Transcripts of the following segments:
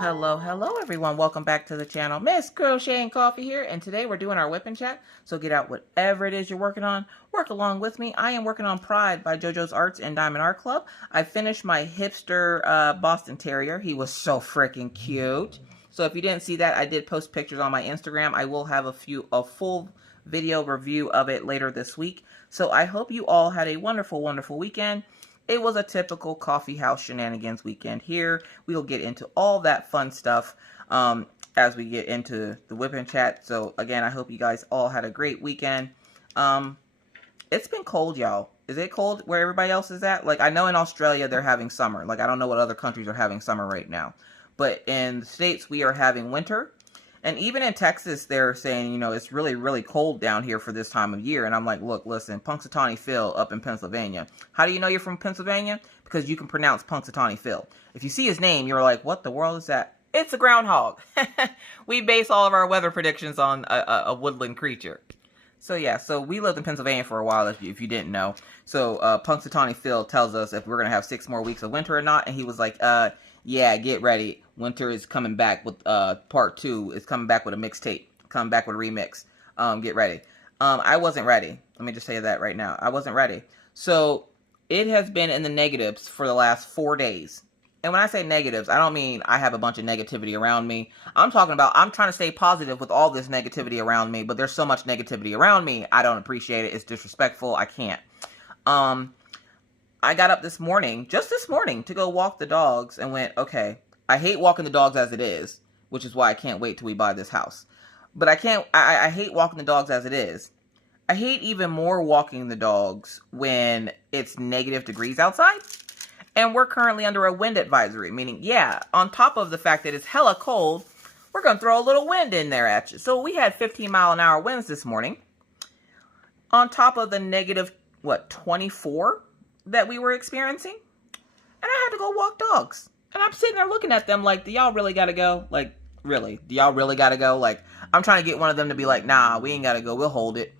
Hello everyone. Welcome back to the channel. Miss Crocheting Coffee here, and today we're doing our Wip N Chat. So get out whatever it is you're working on. Work along with me. I am working on Pride by JoJo's Arts and Diamond Art Club. I finished my hipster Boston Terrier. He was so freaking cute. So if you didn't see that, I did post pictures on my Instagram. I will have a full video review of it later this week. So I hope you all had a wonderful, wonderful weekend. It was a typical coffee house shenanigans weekend here. We'll get into all that fun stuff as we get into the Wip N Chat. So again, I hope you guys all had a great weekend. It's been cold, y'all. Is it cold where everybody else is at? Like, I know in Australia they're having summer. Like, I don't know what other countries are having summer right now. But in the States, we are having winter. And even in Texas, they're saying, you know, it's really, really cold down here for this time of year. And I'm like, look, listen, Punxsutawney Phil up in Pennsylvania. How do you know you're from Pennsylvania? Because you can pronounce Punxsutawney Phil. If you see his name, you're like, what the world is that? It's a groundhog. We base all of our weather predictions on a woodland creature. So yeah, so we lived in Pennsylvania for a while, if you didn't know. So Punxsutawney Phil tells us if we're going to have 6 more weeks of winter or not. And he was like, yeah, get ready. Winter is coming back with part 2. It's coming back with a mixtape. Coming back with a remix. Get ready. I wasn't ready. Let me just say that right now. I wasn't ready. So it has been in the negatives for the last 4 days. And when I say negatives, I don't mean I have a bunch of negativity around me. I'm talking about I'm trying to stay positive with all this negativity around me. But there's so much negativity around me. I don't appreciate it. It's disrespectful. I can't. I got up this morning, just this morning, to go walk the dogs and went, okay, I hate walking the dogs as it is, which is why I can't wait till we buy this house. But I hate walking the dogs as it is. I hate even more walking the dogs when it's negative degrees outside. And we're currently under a wind advisory, meaning, yeah, on top of the fact that it's hella cold, we're going to throw a little wind in there at you. So we had 15-mile-an-hour winds this morning. On top of the negative, 24 that we were experiencing. And I had to go walk dogs. And I'm sitting there looking at them like, do y'all really gotta go? Like, really? Do y'all really gotta go? Like, I'm trying to get one of them to be like, nah, we ain't gotta go. We'll hold it.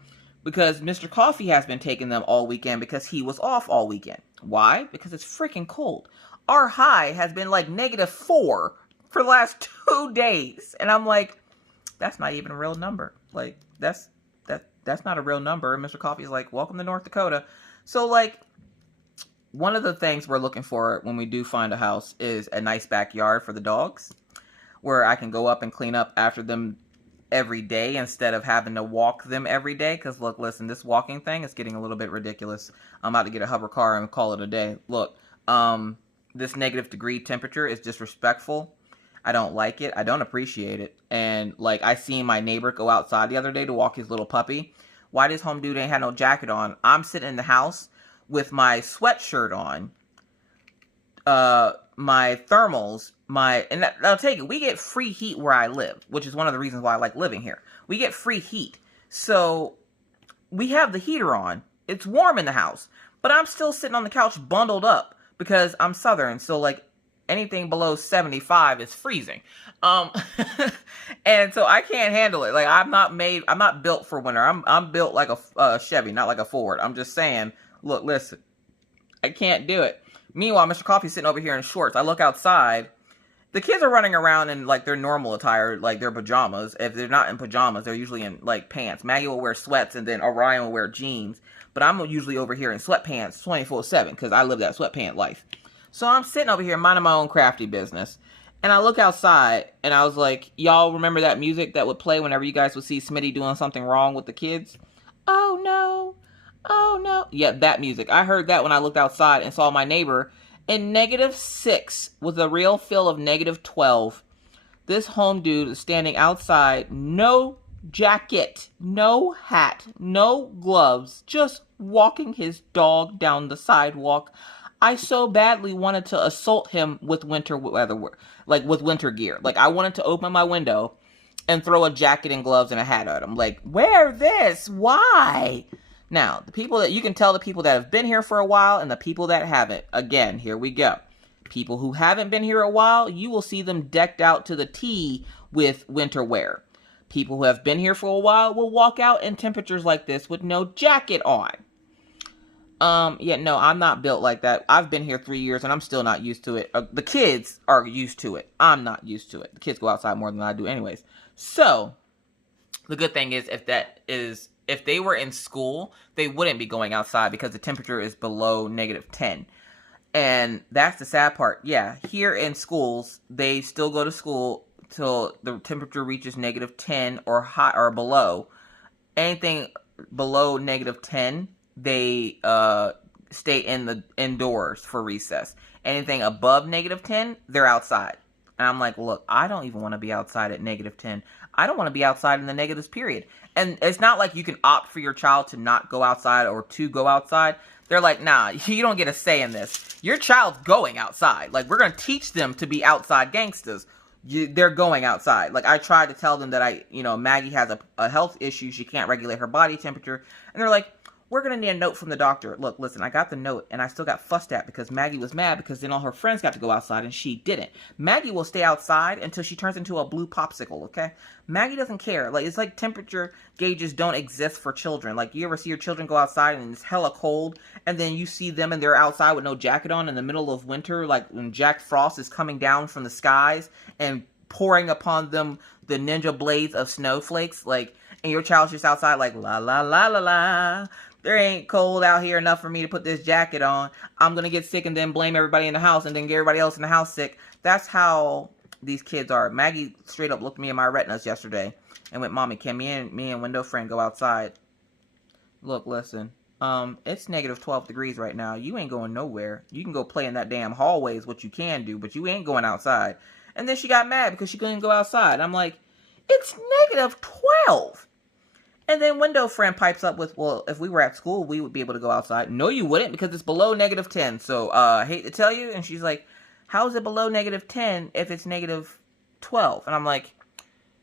Because Mr. Coffee has been taking them all weekend because he was off all weekend. Why? Because it's freaking cold. Our high has been like -4 for the last 2 days. And I'm like, that's not even a real number. Like, that's not a real number. And Mr. Coffee's like, welcome to North Dakota. So, like, one of the things we're looking for when we do find a house is a nice backyard for the dogs where I can go up and clean up after them every day instead of having to walk them every day. Because, look, listen, this walking thing is getting a little bit ridiculous. I'm about to get a hover car and call it a day. Look, this negative degree temperature is disrespectful. I don't like it. I don't appreciate it. And, like, I seen my neighbor go outside the other day to walk his little puppy. Why this home dude ain't had no jacket on? I'm sitting in the house with my sweatshirt on, my thermals, and I'll take it, we get free heat where I live, which is one of the reasons why I like living here. We get free heat. So, we have the heater on. It's warm in the house. But I'm still sitting on the couch bundled up because I'm Southern. So, like, anything below 75 is freezing. And so I can't handle it. Like, I'm not built for winter. I'm built like a Chevy, not like a Ford. I'm just saying, look, listen, I can't do it. Meanwhile, Mr. Coffee's sitting over here in shorts. I look outside. The kids are running around in, like, their normal attire, like their pajamas. If they're not in pajamas, they're usually in, like, pants. Maggie will wear sweats, and then Orion will wear jeans. But I'm usually over here in sweatpants 24/7, because I live that sweatpant life. So I'm sitting over here minding my own crafty business. And I look outside, and I was like, y'all remember that music that would play whenever you guys would see Smitty doing something wrong with the kids? Oh, no. Oh, no. Yeah, that music. I heard that when I looked outside and saw my neighbor in -6 with a real feel of -12. This home dude is standing outside, no jacket, no hat, no gloves, just walking his dog down the sidewalk. I so badly wanted to assault him with winter weather, like with winter gear. Like, I wanted to open my window and throw a jacket and gloves and a hat at him. Like, wear this. Why? Now, the people that you can tell, the people that have been here for a while and the people that haven't. Again, here we go. People who haven't been here a while, you will see them decked out to the T with winter wear. People who have been here for a while will walk out in temperatures like this with no jacket on. Yeah, no, I'm not built like that. I've been here 3 years and I'm still not used to it. The kids are used to it. I'm not used to it. The kids go outside more than I do anyways. So, the good thing is if they were in school, they wouldn't be going outside because the temperature is below -10. And that's the sad part. Yeah, here in schools, they still go to school till the temperature reaches -10 or hot or below. Anything below -10, they stay indoors for recess. Anything above -10, they're outside. And I'm like, look, I don't even want to be outside at -10. I don't want to be outside in the negatives, period. And it's not like you can opt for your child to not go outside or to go outside. They're like, nah, you don't get a say in this. Your child's going outside. Like, we're going to teach them to be outside gangsters. They're going outside. Like, I tried to tell them that Maggie has a health issue. She can't regulate her body temperature. And they're like, we're going to need a note from the doctor. Look, listen, I got the note and I still got fussed at because Maggie was mad because then all her friends got to go outside and she didn't. Maggie will stay outside until she turns into a blue popsicle, okay? Maggie doesn't care. Like, it's like temperature gauges don't exist for children. Like, you ever see your children go outside and it's hella cold and then you see them and they're outside with no jacket on in the middle of winter, like when Jack Frost is coming down from the skies and pouring upon them the ninja blades of snowflakes, like, and your child's just outside like, la, la, la, la, la. There ain't cold out here enough for me to put this jacket on. I'm going to get sick and then blame everybody in the house and then get everybody else in the house sick. That's how these kids are. Maggie straight up looked me in my retinas yesterday and went, Mommy, can me and window friend go outside? Look, listen. It's -12 degrees right now. You ain't going nowhere. You can go play in that damn hallway is what you can do, but you ain't going outside. And then she got mad because she couldn't go outside. I'm like, it's -12. And then window friend pipes up with, well, if we were at school, we would be able to go outside. No, you wouldn't, because it's below -10. So, I hate to tell you. And she's like, how is it below -10 if it's -12? And I'm like,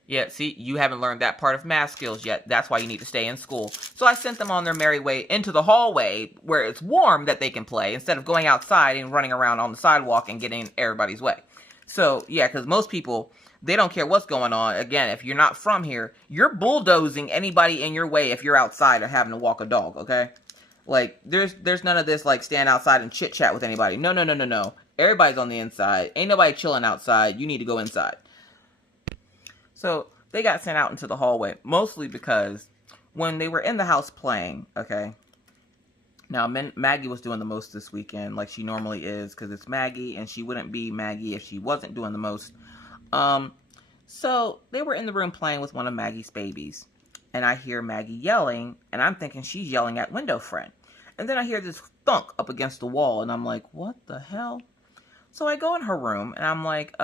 yeah, see, you haven't learned that part of math skills yet. That's why you need to stay in school. So I sent them on their merry way into the hallway where it's warm that they can play instead of going outside and running around on the sidewalk and getting in everybody's way. So, yeah, because most people, they don't care what's going on. Again, if you're not from here, you're bulldozing anybody in your way if you're outside or having to walk a dog, okay? Like, there's none of this, like, stand outside and chit-chat with anybody. No, no, no, no, no. Everybody's on the inside. Ain't nobody chilling outside. You need to go inside. So, they got sent out into the hallway, mostly because when they were in the house playing, okay? Now, Maggie was doing the most this weekend, like she normally is, because it's Maggie, and she wouldn't be Maggie if she wasn't doing the most. So they were in the room playing with one of Maggie's babies, and I hear Maggie yelling, and I'm thinking she's yelling at window friend. And then I hear this thunk up against the wall, and I'm like, what the hell? So I go in her room, and I'm like,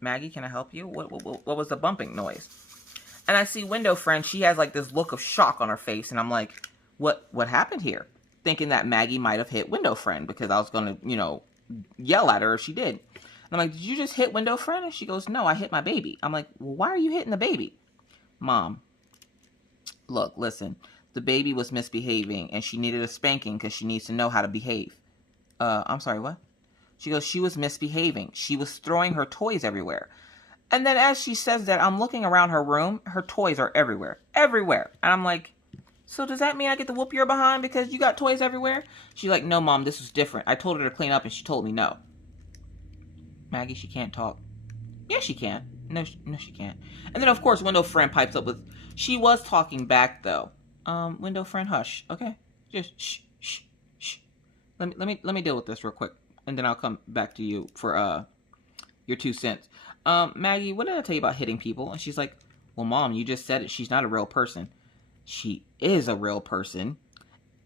Maggie, can I help you? What was the bumping noise? And I see window friend, she has like this look of shock on her face, and I'm like, what happened here? Thinking that Maggie might have hit window friend because I was going to, yell at her if she did. And I'm like, did you just hit window friend? And she goes, no, I hit my baby. I'm like, well, why are you hitting the baby? Mom, look, listen, the baby was misbehaving and she needed a spanking because she needs to know how to behave. I'm sorry, what? She goes, she was misbehaving. She was throwing her toys everywhere. And then as she says that, I'm looking around her room. Her toys are everywhere. Everywhere. And I'm like, so does that mean I get to whoop your behind because you got toys everywhere? She's like, no, Mom, this was different. I told her to clean up and she told me no. Maggie, she can't talk. Yeah, she can. No, she can't. And then, of course, window friend pipes up with, she was talking back, though. Window friend, hush, okay? Just shh, shh, shh. Let me deal with this real quick, and then I'll come back to you for your 2 cents. Maggie, what did I tell you about hitting people? And she's like, well, Mom, you just said it. She's not a real person. She is a real person,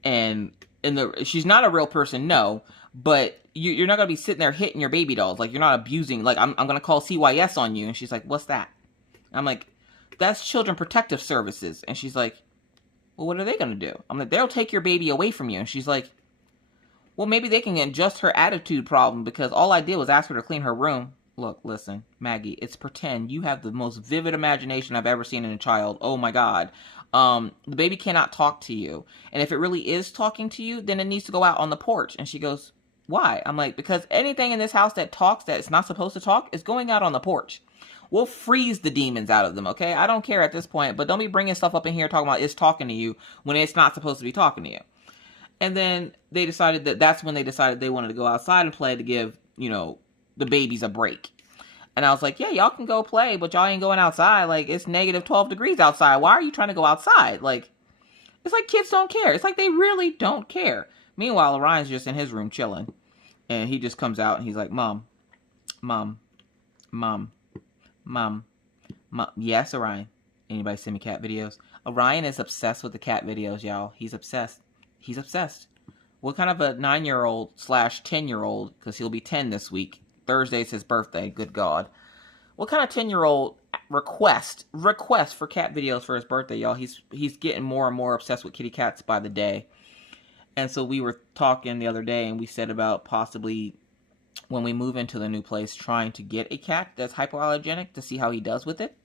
and she's not a real person, no, but you're not going to be sitting there hitting your baby dolls, like, you're not abusing, like, I'm going to call CYS on you, and she's like, what's that? I'm like, that's Children Protective Services, and she's like, well, what are they going to do? I'm like, they'll take your baby away from you, and she's like, well, maybe they can adjust her attitude problem, because all I did was ask her to clean her room. Look, listen, Maggie, it's pretend. You have the most vivid imagination I've ever seen in a child. Oh my God. The baby cannot talk to you. And if it really is talking to you, then it needs to go out on the porch. And she goes, why? I'm like, because anything in this house that talks that it's not supposed to talk is going out on the porch. We'll freeze the demons out of them, okay? I don't care at this point, but don't be bringing stuff up in here talking about it's talking to you when it's not supposed to be talking to you. And then they decided that's when they decided they wanted to go outside and play to give, the babies a break. And I was like, yeah, y'all can go play, but y'all ain't going outside. Like, it's negative 12 degrees outside. Why are you trying to go outside? Like, it's like kids don't care. It's like they really don't care. Meanwhile, Orion's just in his room chilling. And he just comes out and he's like, Mom, Mom, Mom, Mom, Mom. Yes, Orion. Anybody send me cat videos? Orion is obsessed with the cat videos, y'all. He's obsessed. He's obsessed. What kind of a 9-year-old / 10-year-old, because he'll be 10 this week. Thursday's his birthday, good God. What kind of 10-year-old request for cat videos for his birthday, y'all? He's getting more and more obsessed with kitty cats by the day. And so we were talking the other day, and we said about possibly, when we move into the new place, trying to get a cat that's hypoallergenic to see how he does with it.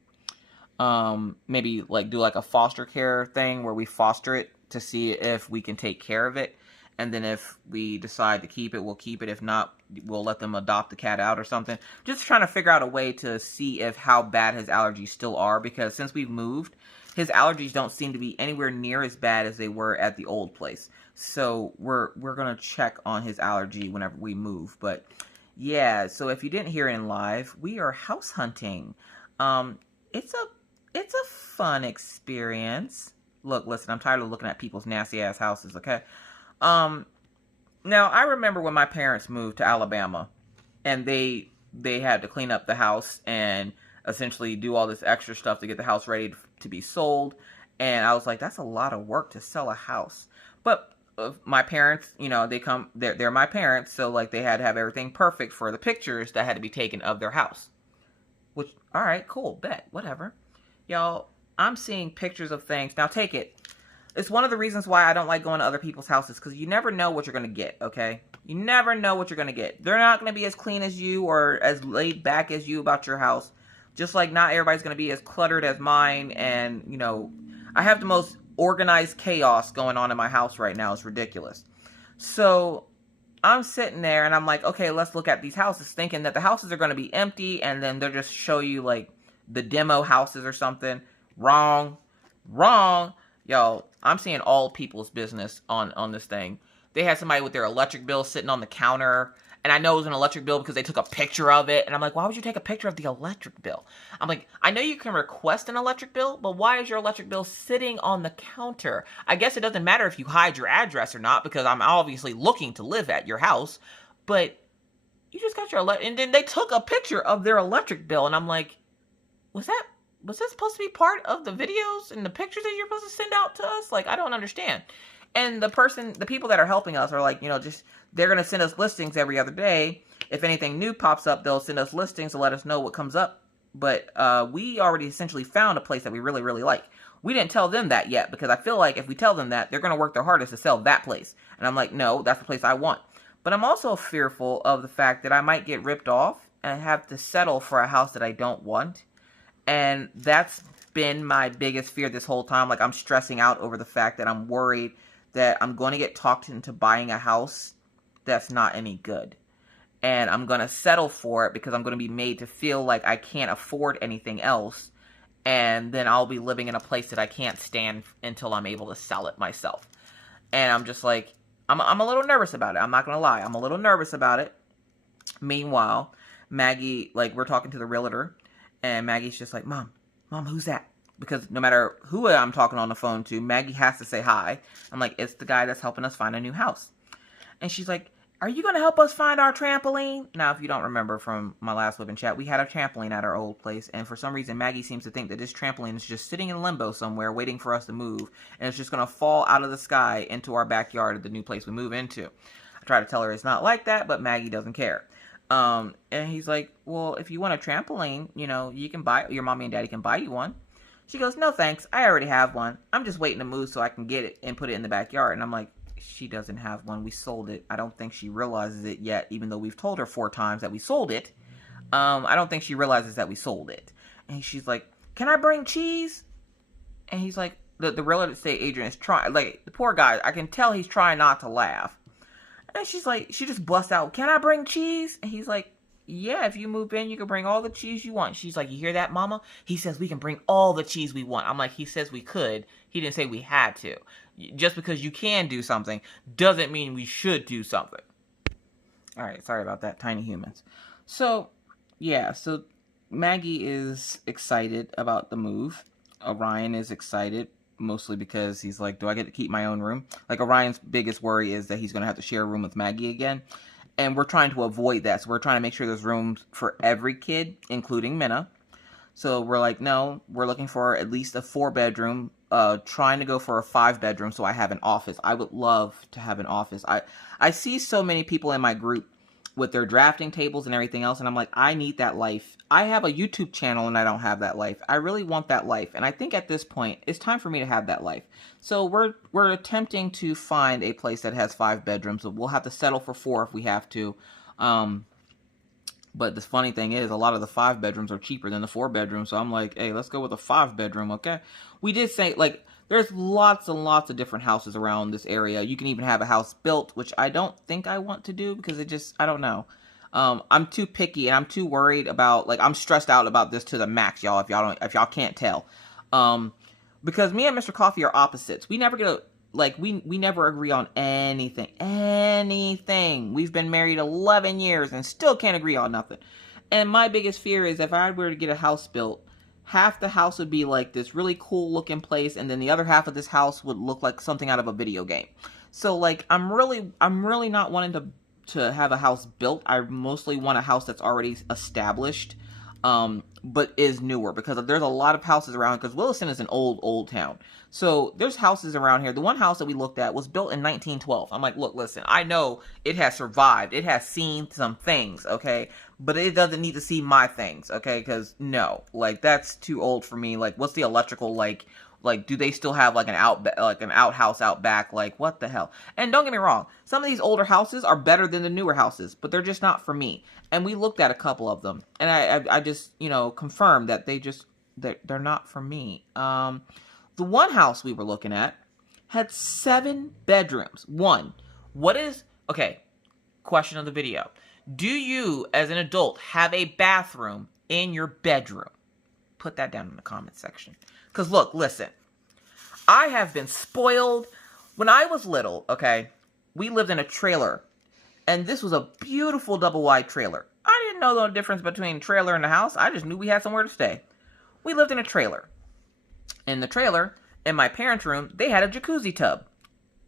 Maybe like do like a foster care thing where we foster it to see if we can take care of it. And then if we decide to keep it, we'll keep it. If not, we'll let them adopt the cat out or something. Just trying to figure out a way to see if how bad his allergies still are. Because since we've moved, his allergies don't seem to be anywhere near as bad as they were at the old place. So we're going to check on his allergy whenever we move. But yeah, so if you didn't hear it in live, we are house hunting. It's a fun experience. Look, listen, I'm tired of looking at people's nasty ass houses, okay? Now I remember when my parents moved to Alabama and they had to clean up the house and essentially do all this extra stuff to get the house ready to be sold. And I was like, that's a lot of work to sell a house. But my parents, they're my parents. So like they had to have everything perfect for the pictures that had to be taken of their house, which, all right, cool, bet, whatever. Y'all, I'm seeing pictures of things. Now take it. It's one of the reasons why I don't like going to other people's houses, because you never know what you're going to get, okay? You never know what you're going to get. They're not going to be as clean as you or as laid back as you about your house. Just like not everybody's going to be as cluttered as mine. And, I have the most organized chaos going on in my house right now. It's ridiculous. So I'm sitting there and I'm like, okay, let's look at these houses, thinking that the houses are going to be empty. And then they'll just show you like the demo houses or something. Wrong. Yo, I'm seeing all people's business on this thing. They had somebody with their electric bill sitting on the counter. And I know it was an electric bill because they took a picture of it. And I'm like, why would you take a picture of the electric bill? I'm like, I know you can request an electric bill, but why is your electric bill sitting on the counter? I guess it doesn't matter if you hide your address or not, because I'm obviously looking to live at your house. But you just got your electric... And then they took a picture of their electric bill. And I'm like, was that supposed to be part of the videos and the pictures that you're supposed to send out to us? Like, I don't understand. And the people that are helping us are like, they're going to send us listings every other day. If anything new pops up, they'll send us listings to let us know what comes up. But we already essentially found a place that we really, really like. We didn't tell them that yet, because I feel like if we tell them that, they're going to work their hardest to sell that place. And I'm like, no, that's the place I want. But I'm also fearful of the fact that I might get ripped off and have to settle for a house that I don't want. And that's been my biggest fear this whole time. Like, I'm stressing out over the fact that I'm worried that I'm going to get talked into buying a house that's not any good. And I'm going to settle for it because I'm going to be made to feel like I can't afford anything else. And then I'll be living in a place that I can't stand until I'm able to sell it myself. And I'm just like, I'm a little nervous about it. I'm not going to lie. I'm a little nervous about it. Meanwhile, Maggie, like, we're talking to the realtor. And Maggie's just like, Mom, who's that? Because no matter who I'm talking on the phone to, Maggie has to say hi. I'm like, it's the guy that's helping us find a new house. And she's like, are you going to help us find our trampoline? Now, if you don't remember from my last Wip N Chat, we had a trampoline at our old place. And for some reason, Maggie seems to think that this trampoline is just sitting in limbo somewhere waiting for us to move. And it's just going to fall out of the sky into our backyard at the new place we move into. I try to tell her it's not like that, but Maggie doesn't care. And he's like, well, if you want a trampoline, you can buy, your mommy and daddy can buy you one. She goes, no, thanks. I already have one. I'm just waiting to move so I can get it and put it in the backyard. And I'm like, she doesn't have one. We sold it. I don't think she realizes it yet, even though we've told her 4 times that we sold it. I don't think she realizes that we sold it. And she's like, can I bring cheese? And he's like, the real estate agent is trying, like, the poor guy, I can tell he's trying not to laugh. And she's like, she just busts out, can I bring cheese? And he's like, yeah, if you move in, you can bring all the cheese you want. She's like, you hear that, Mama? He says we can bring all the cheese we want. I'm like, he says we could. He didn't say we had to. Just because you can do something doesn't mean we should do something. All right, sorry about that, tiny humans. So, yeah, so Maggie is excited about the move. Orion is excited, mostly because he's like, do I get to keep my own room? Like, Orion's biggest worry is that he's going to have to share a room with Maggie again. And we're trying to avoid that. So we're trying to make sure there's rooms for every kid, including Minna. So we're like, no, we're looking for at least a 4-bedroom, trying to go for a 5-bedroom so I have an office. I would love to have an office. I see so many people in my group with their drafting tables and everything else, and I'm like, I need that life. I have a YouTube channel and I don't have that life. I really want that life, and I think at this point, it's time for me to have that life. So we're attempting to find a place that has 5 bedrooms, so we'll have to settle for 4 if we have to. But the funny thing is, a lot of the 5 bedrooms are cheaper than the 4 bedrooms. So I'm like, hey, let's go with a 5 bedroom, okay? We did say, like, there's lots and lots of different houses around this area. You can even have a house built, which I don't think I want to do because it just, I don't know. I'm too picky and I'm too worried about, like, I'm stressed out about this to the max, y'all, if y'all can't tell. Because me and Mr. Coffee are opposites. We never get a, like, we never agree on anything. Anything. We've been married 11 years and still can't agree on nothing. And my biggest fear is if I were to get a house built, half the house would be like this really cool looking place, and then the other half of this house would look like something out of a video game. So, like, I'm really not wanting to have a house built. I mostly want a house that's already established, but is newer, because there's a lot of houses around, because Williston is an old town. So there's houses around here. The one house that we looked at was built in 1912. I'm like, look, listen, I know it has survived. It has seen some things, okay? But it doesn't need to see my things, okay? Because, no, like, that's too old for me. Like, what's the electrical, like, do they still have, like, an outhouse out back? Like, what the hell? And don't get me wrong, some of these older houses are better than the newer houses, but they're just not for me. And we looked at a couple of them, and I just, you know, confirmed that they're not for me. The one house we were looking at had 7 bedrooms. Okay, question of the video. Do you, as an adult, have a bathroom in your bedroom? Put that down in the comment section. Because look, listen, I have been spoiled. When I was little, okay, we lived in a trailer, and this was a beautiful double-wide trailer. I didn't know the difference between trailer and a house. I just knew we had somewhere to stay. We lived in a trailer. In the trailer, in my parents' room, they had a jacuzzi tub.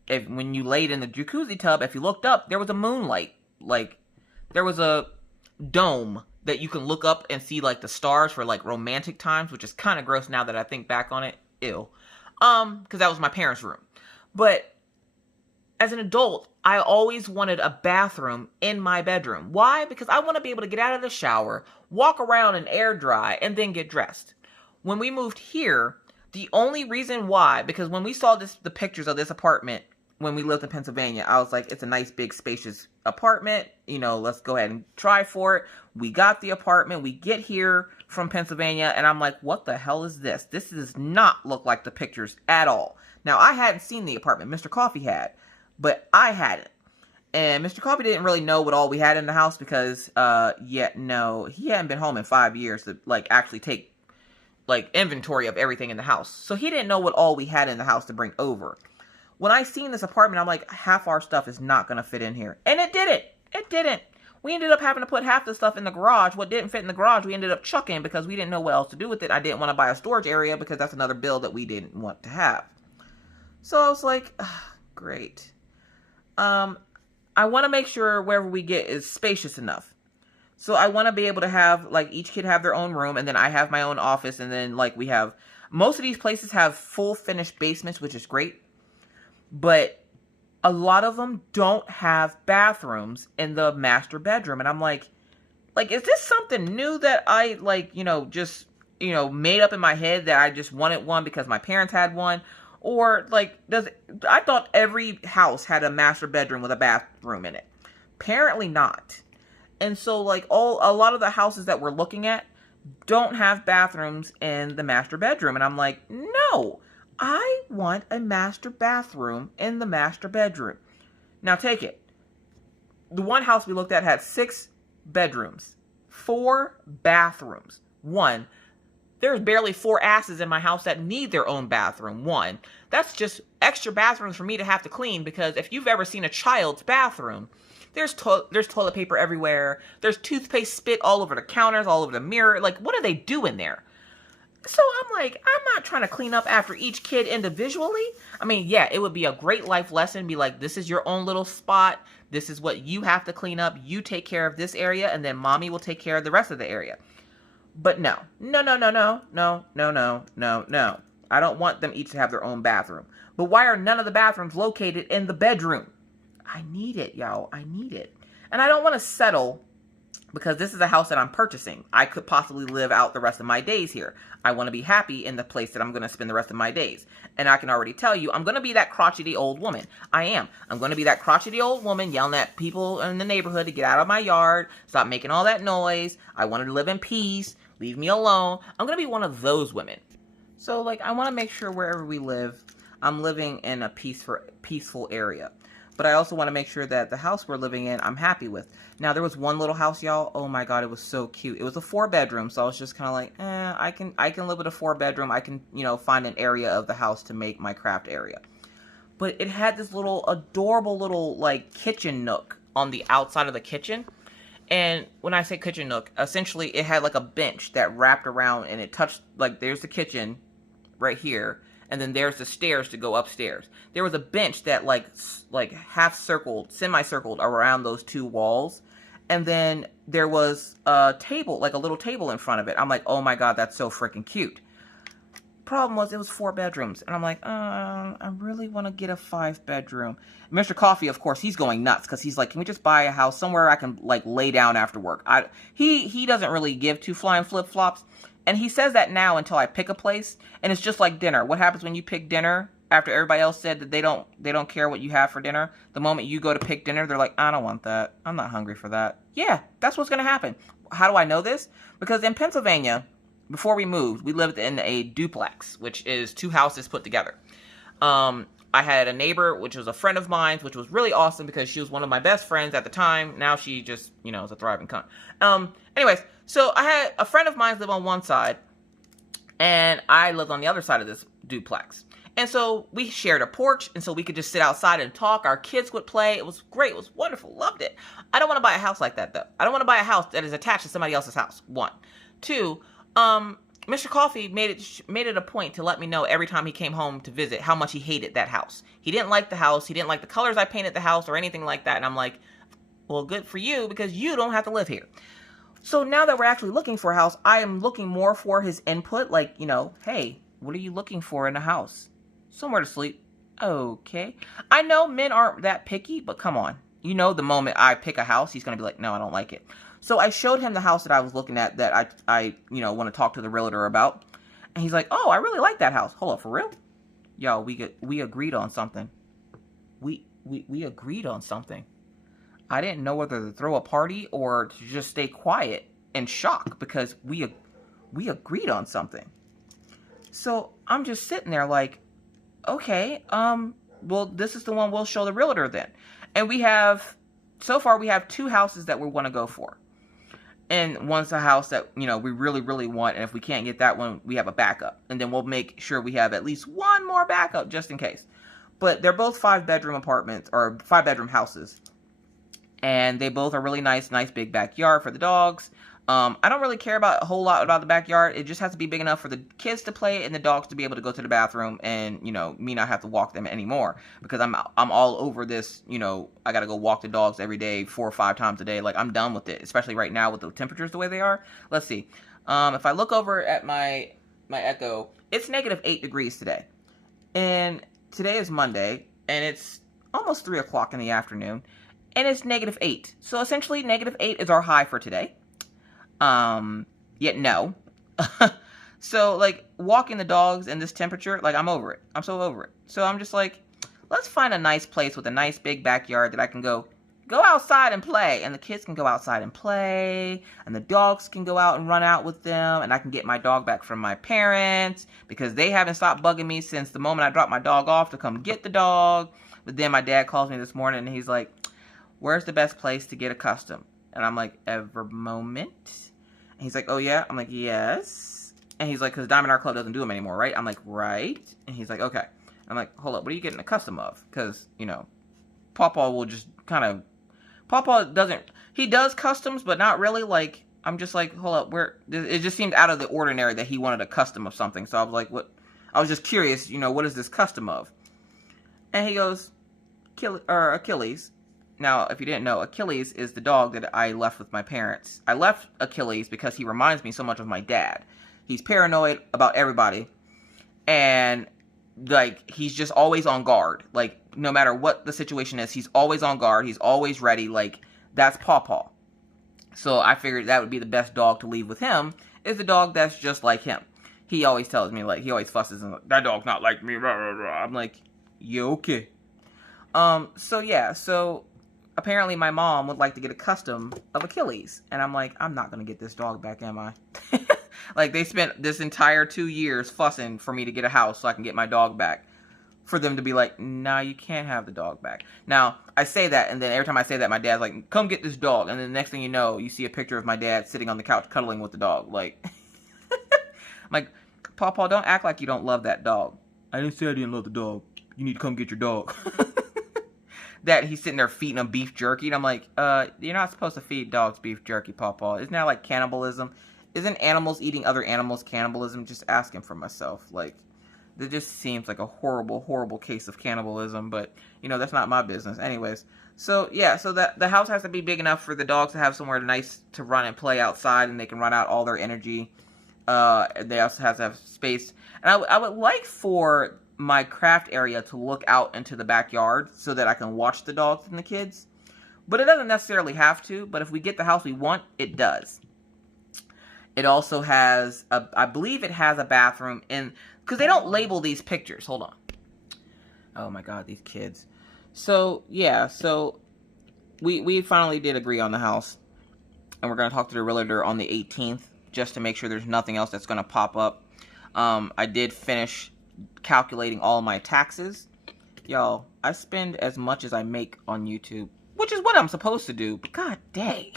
When you laid in the jacuzzi tub, if you looked up, there was a moonlight. Like, there was a dome that you can look up and see, like, the stars for, like, romantic times, which is kind of gross now that I think back on it. Ew. Because that was my parents' room. But as an adult, I always wanted a bathroom in my bedroom. Why? Because I want to be able to get out of the shower, walk around and air dry, and then get dressed. When we moved here, the only reason why, because when we saw the pictures of this apartment when we lived in Pennsylvania, I was like, it's a nice, big, spacious apartment. You know, let's go ahead and try for it. We got the apartment. We get here from Pennsylvania, and I'm like, what the hell is this? This does not look like the pictures at all. Now, I hadn't seen the apartment. Mr. Coffee had, but I hadn't. And Mr. Coffee didn't really know what all we had in the house because, he hadn't been home in 5 years to, like, actually take, like, inventory of everything in the house. So he didn't know what all we had in the house to bring over. When I seen this apartment, I'm like, half our stuff is not going to fit in here. And it didn't. It didn't. We ended up having to put half the stuff in the garage. What didn't fit in the garage, we ended up chucking because we didn't know what else to do with it. I didn't want to buy a storage area because that's another bill that we didn't want to have. So I was like, great. I want to make sure wherever we get is spacious enough. So I want to be able to have, like, each kid have their own room, and then I have my own office, and then, like, we have, most of these places have full finished basements, which is great. But a lot of them don't have bathrooms in the master bedroom. And I'm like, is this something new that I, like, just, made up in my head that I just wanted one because my parents had one? Or, like, I thought every house had a master bedroom with a bathroom in it. Apparently not. And so, like, a lot of the houses that we're looking at don't have bathrooms in the master bedroom. And I'm like, no. I want a master bathroom in the master bedroom. Now take it. The one house we looked at had 6 bedrooms, 4 bathrooms. 1, There's barely 4 asses in my house that need their own bathroom. One, that's just extra bathrooms for me to have to clean, because if you've ever seen a child's bathroom, there's toilet paper everywhere. There's toothpaste spit all over the counters, all over the mirror. Like, what do they do in there? So I'm like, I'm not trying to clean up after each kid individually. I mean, yeah, it would be a great life lesson. Be like, this is your own little spot. This is what you have to clean up. You take care of this area, and then mommy will take care of the rest of the area. But no. I don't want them each to have their own bathroom. But why are none of the bathrooms located in the bedroom? I need it, y'all. I need it. And I don't want to settle, because this is a house that I'm purchasing. I could possibly live out the rest of my days here. I want to be happy in the place that I'm going to spend the rest of my days. And I can already tell you, I'm going to be that crotchety old woman. I am. I'm going to be that crotchety old woman yelling at people in the neighborhood to get out of my yard, stop making all that noise. I want to live in peace. Leave me alone. I'm going to be one of those women. So, like, I want to make sure wherever we live, I'm living in a peaceful area. But I also want to make sure that the house we're living in, I'm happy with. Now, there was one little house, y'all. Oh my God, it was so cute. It was a 4-bedroom, so I was just kind of like, I can live with a 4-bedroom. I can, find an area of the house to make my craft area. But it had this little adorable little, like, kitchen nook on the outside of the kitchen. And when I say kitchen nook, essentially it had like a bench that wrapped around, and it touched, like, there's the kitchen right here. And then there's the stairs to go upstairs. There was a bench that like half-circled, semi-circled around those 2 walls. And then there was a table, like a little table in front of it. I'm like, oh my God, that's so freaking cute. Problem was, it was 4 bedrooms. And I'm like, I really want to get a 5-bedroom. Mr. Coffee, of course, he's going nuts, because he's like, can we just buy a house somewhere I can, like, lay down after work? He doesn't really give 2 flying flip-flops. And he says that now until I pick a place. And it's just like dinner. What happens when you pick dinner after everybody else said that they don't care what you have for dinner? The moment you go to pick dinner, they're like, I don't want that. I'm not hungry for that. Yeah, that's what's going to happen. How do I know this? Because in Pennsylvania, before we moved, we lived in a duplex, which is 2 houses put together. I had a neighbor, which was a friend of mine, which was really awesome because she was one of my best friends at the time. Now she just, is a thriving cunt. Anyways, so I had a friend of mine live on one side, and I lived on the other side of this duplex. And so we shared a porch, and so we could just sit outside and talk. Our kids would play. It was great. It was wonderful. Loved it. I don't want to buy a house like that, though. I don't want to buy a house that is attached to somebody else's house. 1. 2, Mr. Coffee made it a point to let me know every time he came home to visit how much he hated that house. He didn't like the house. He didn't like the colors I painted the house or anything like that. And I'm like, well, good for you, because you don't have to live here. So now that we're actually looking for a house, I am looking more for his input. Like, hey, what are you looking for in a house? Somewhere to sleep. Okay. I know men aren't that picky, but come on. The moment I pick a house, he's going to be like, no, I don't like it. So I showed him the house that I was looking at that I want to talk to the realtor about. And he's like, oh, I really like that house. Hold up, for real? Yo, we agreed on something. We agreed on something. I didn't know whether to throw a party or to just stay quiet in shock, because we agreed on something. So I'm just sitting there like, okay, well, this is the one we'll show the realtor then. And so far we have 2 houses that we want to go for. And one's a house that, we really, really want. And if we can't get that one, we have a backup. And then we'll make sure we have at least one more backup just in case. But they're both 5-bedroom apartments, or 5-bedroom houses. And they both are really nice big backyard for the dogs. I don't really care about a whole lot about the backyard. It just has to be big enough for the kids to play and the dogs to be able to go to the bathroom, and, me not have to walk them anymore, because I'm all over this, I got to go walk the dogs every day, 4 or 5 times a day. Like, I'm done with it, especially right now with the temperatures the way they are. Let's see. If I look over at my Echo, it's -8 degrees today. And today is Monday, and it's almost 3 o'clock in the afternoon, and it's -8. So essentially -8 is our high for today. Yet no. So, like, walking the dogs in this temperature, like, I'm over it. I'm so over it. So I'm just like, let's find a nice place with a nice big backyard that I can go outside and play. And the kids can go outside and play. And the dogs can go out and run out with them. And I can get my dog back from my parents, because they haven't stopped bugging me since the moment I dropped my dog off to come get the dog. But then my dad calls me this morning and he's like, where's the best place to get a custom? And I'm like, Ever Moment. And he's like, oh yeah? I'm like, yes. And he's like, because Diamond Art Club doesn't do them anymore, right? I'm like, right. And he's like, okay. I'm like, hold up, what are you getting a custom of? Because, you know, Pawpaw will just kind of, Pawpaw doesn't, he does customs, but not really. Like, I'm just like, hold up, it just seemed out of the ordinary that he wanted a custom of something. So I was like, what? I was just curious, you know, what is this custom of? And he goes, Achilles. Now, if you didn't know, Achilles is the dog that I left with my parents. I left Achilles because he reminds me so much of my dad. He's paranoid about everybody. And, like, he's just always on guard. Like, no matter what the situation is, he's always on guard. He's always ready. Like, that's Pawpaw. So I figured that would be the best dog to leave with him, is a dog that's just like him. He always tells me, like, he always fusses and, that dog's not like me, blah, blah, blah. I'm like, you okay? So yeah, so apparently my mom would like to get a custom of Achilles. And I'm like, I'm not going to get this dog back, am I? Like, they spent this entire 2 years fussing for me to get a house so I can get my dog back. For them to be like, nah, you can't have the dog back. Now, I say that, and then every time I say that, my dad's like, come get this dog. And then the next thing you know, you see a picture of my dad sitting on the couch cuddling with the dog. Like, I'm like, Pawpaw, don't act like you don't love that dog. I didn't say I didn't love the dog. You need to come get your dog. That he's sitting there feeding him beef jerky. And I'm like, you're not supposed to feed dogs beef jerky, Pawpaw. Isn't that like cannibalism? Isn't animals eating other animals cannibalism? Just asking for myself. Like, it just seems like a horrible, horrible case of cannibalism. But, you know, that's not my business. Anyways. So, yeah. So the house has to be big enough for the dogs to have somewhere nice to run and play outside. And they can run out all their energy. They also have to have space. And I would like for my craft area to look out into the backyard so that I can watch the dogs and the kids. But it doesn't necessarily have to. But if we get the house we want, it does. It also has, I believe it has a bathroom in, because they don't label these pictures. Hold on. Oh my God, these kids. So, yeah, so we finally did agree on the house. And we're going to talk to the realtor on the 18th just to make sure there's nothing else that's going to pop up. I did finish calculating all my taxes. Y'all, I spend as much as I make on YouTube, which is what I'm supposed to do. But God dang.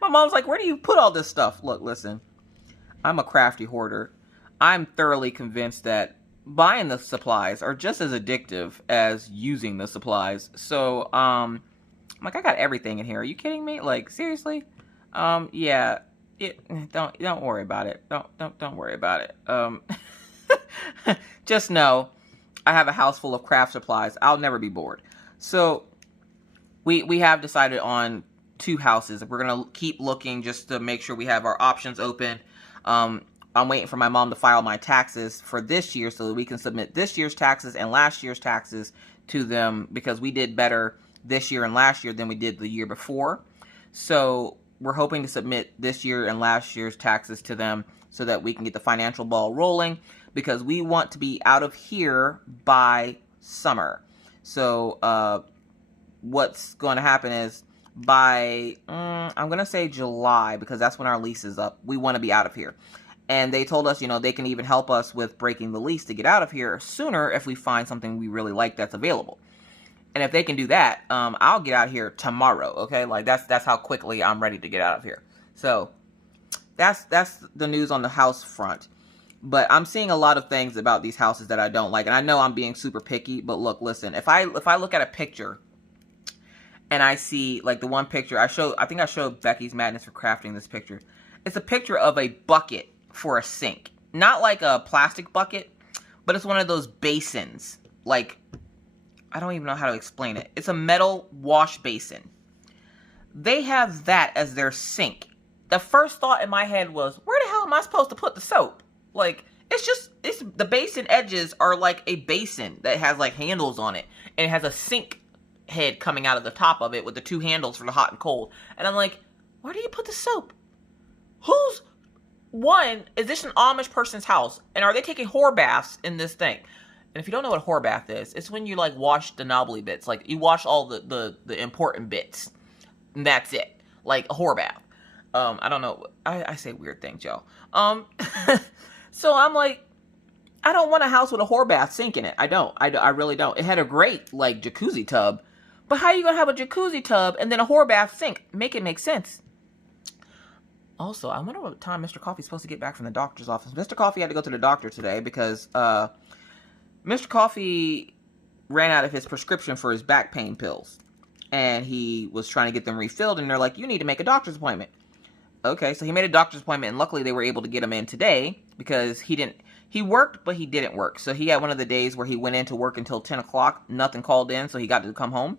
My mom's like, where do you put all this stuff? Look, listen, I'm a crafty hoarder. I'm thoroughly convinced that buying the supplies are just as addictive as using the supplies. So, I'm like, I got everything in here. Are you kidding me? Like, seriously? Yeah. Don't worry about it. Don't worry about it. Just know I have a house full of craft supplies. I'll never be bored. So, we have decided on 2 houses. We're going to keep looking just to make sure we have our options open. I'm waiting for my mom to file my taxes for this year so that we can submit this year's taxes and last year's taxes to them, because we did better this year and last year than we did the year before. So we're hoping to submit this year and last year's taxes to them so that we can get the financial ball rolling, because we want to be out of here by summer. So what's going to happen is, by, I'm going to say July, because that's when our lease is up, we want to be out of here. And they told us, you know, they can even help us with breaking the lease to get out of here sooner if we find something we really like that's available. And if they can do that, I'll get out of here tomorrow, okay? Like, that's how quickly I'm ready to get out of here. So, that's the news on the house front. But I'm seeing a lot of things about these houses that I don't like. And I know I'm being super picky, but look, listen, if I look at a picture and I see, like, the one picture I think I showed Becky's Madness for Crafting this picture. It's a picture of a bucket for a sink. Not like a plastic bucket, but it's one of those basins. Like, I don't even know how to explain it. It's a metal wash basin. They have that as their sink. The first thought in my head was, where the hell am I supposed to put the soap? Like, it's the basin edges are like a basin that has, like, handles on it. And it has a sink head coming out of the top of it with the 2 handles for the hot and cold. And I'm like, where do you put the soap? Is this an Amish person's house? And are they taking whore baths in this thing? And if you don't know what a whore bath is, it's when you, like, wash the knobbly bits. Like, you wash all the important bits. And that's it. Like, a whore bath. I don't know. I say weird things, y'all. So I'm like, I don't want a house with a whore bath sink in it. I don't. I really don't. It had a great, like, jacuzzi tub. But how are you going to have a jacuzzi tub and then a whore bath sink? Make it make sense. Also, I wonder what time Mr. Coffee's supposed to get back from the doctor's office. Mr. Coffee had to go to the doctor today because Mr. Coffee ran out of his prescription for his back pain pills. And he was trying to get them refilled, and they're like, you need to make a doctor's appointment. Okay, so he made a doctor's appointment, and luckily they were able to get him in today because he worked, but he didn't work. So he had one of the days where he went in to work until 10 o'clock, nothing called in, so he got to come home.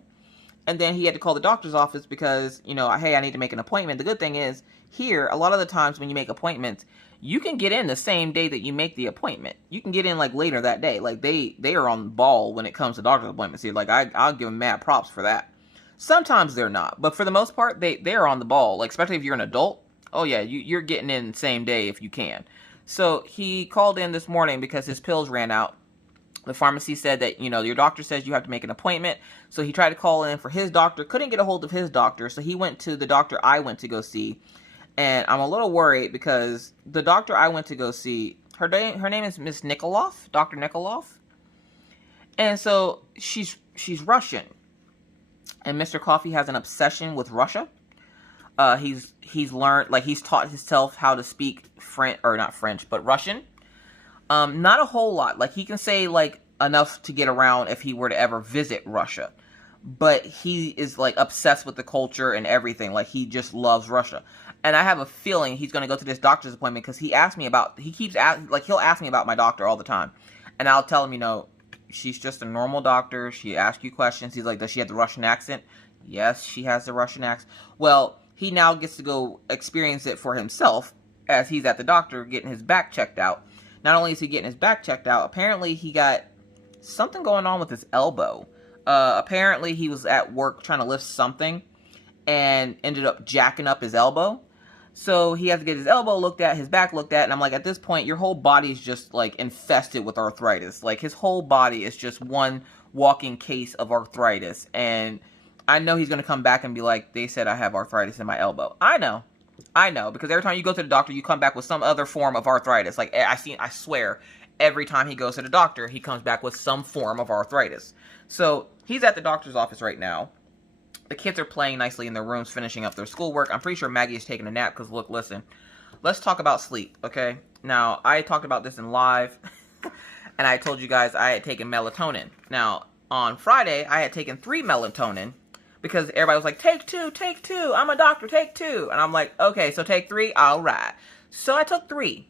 And then he had to call the doctor's office because, you know, hey, I need to make an appointment. The good thing is, here, a lot of the times when you make appointments, you can get in the same day that you make the appointment. You can get in, like, later that day. Like, they are on the ball when it comes to doctor's appointments here. Like, I'll give them mad props for that. Sometimes they're not, but for the most part, they're on the ball. Like, especially if you're an adult. Oh, yeah, you're getting in the same day if you can. So he called in this morning because his pills ran out. The pharmacy said that, you know, your doctor says you have to make an appointment. So he tried to call in for his doctor, couldn't get a hold of his doctor. So he went to the doctor I went to go see. And I'm a little worried because the doctor I went to go see, her name is Miss Nikoloff, Dr. Nikoloff. And so she's Russian. And Mr. Coffee has an obsession with Russia. He's learned, like, he's taught himself how to speak French, or not French, but Russian. Not a whole lot. Like, he can say, like, enough to get around if he were to ever visit Russia. But he is, like, obsessed with the culture and everything. Like, he just loves Russia. And I have a feeling he's going to go to this doctor's appointment because he'll ask me about my doctor all the time. And I'll tell him, you know, she's just a normal doctor. She asks you questions. He's like, does she have the Russian accent? Yes, she has the Russian accent. Well, he now gets to go experience it for himself as he's at the doctor getting his back checked out. Not only is he getting his back checked out, apparently he got something going on with his elbow. Apparently he was at work trying to lift something and ended up jacking up his elbow. So he has to get his elbow looked at, his back looked at, and I'm like, at this point, your whole body's just, like, infested with arthritis. Like, his whole body is just one walking case of arthritis. And I know he's going to come back and be like, they said I have arthritis in my elbow. I know, because every time you go to the doctor, you come back with some other form of arthritis. Like, I swear, every time he goes to the doctor, he comes back with some form of arthritis. So he's at the doctor's office right now. The kids are playing nicely in their rooms, finishing up their schoolwork. I'm pretty sure Maggie is taking a nap because, look, listen. Let's talk about sleep, okay? Now, I talked about this in live, and I told you guys I had taken melatonin. Now, on Friday, I had taken 3 melatonin because everybody was like, take 2, take 2. I'm a doctor, take 2. And I'm like, okay, so take 3, all right. So I took 3.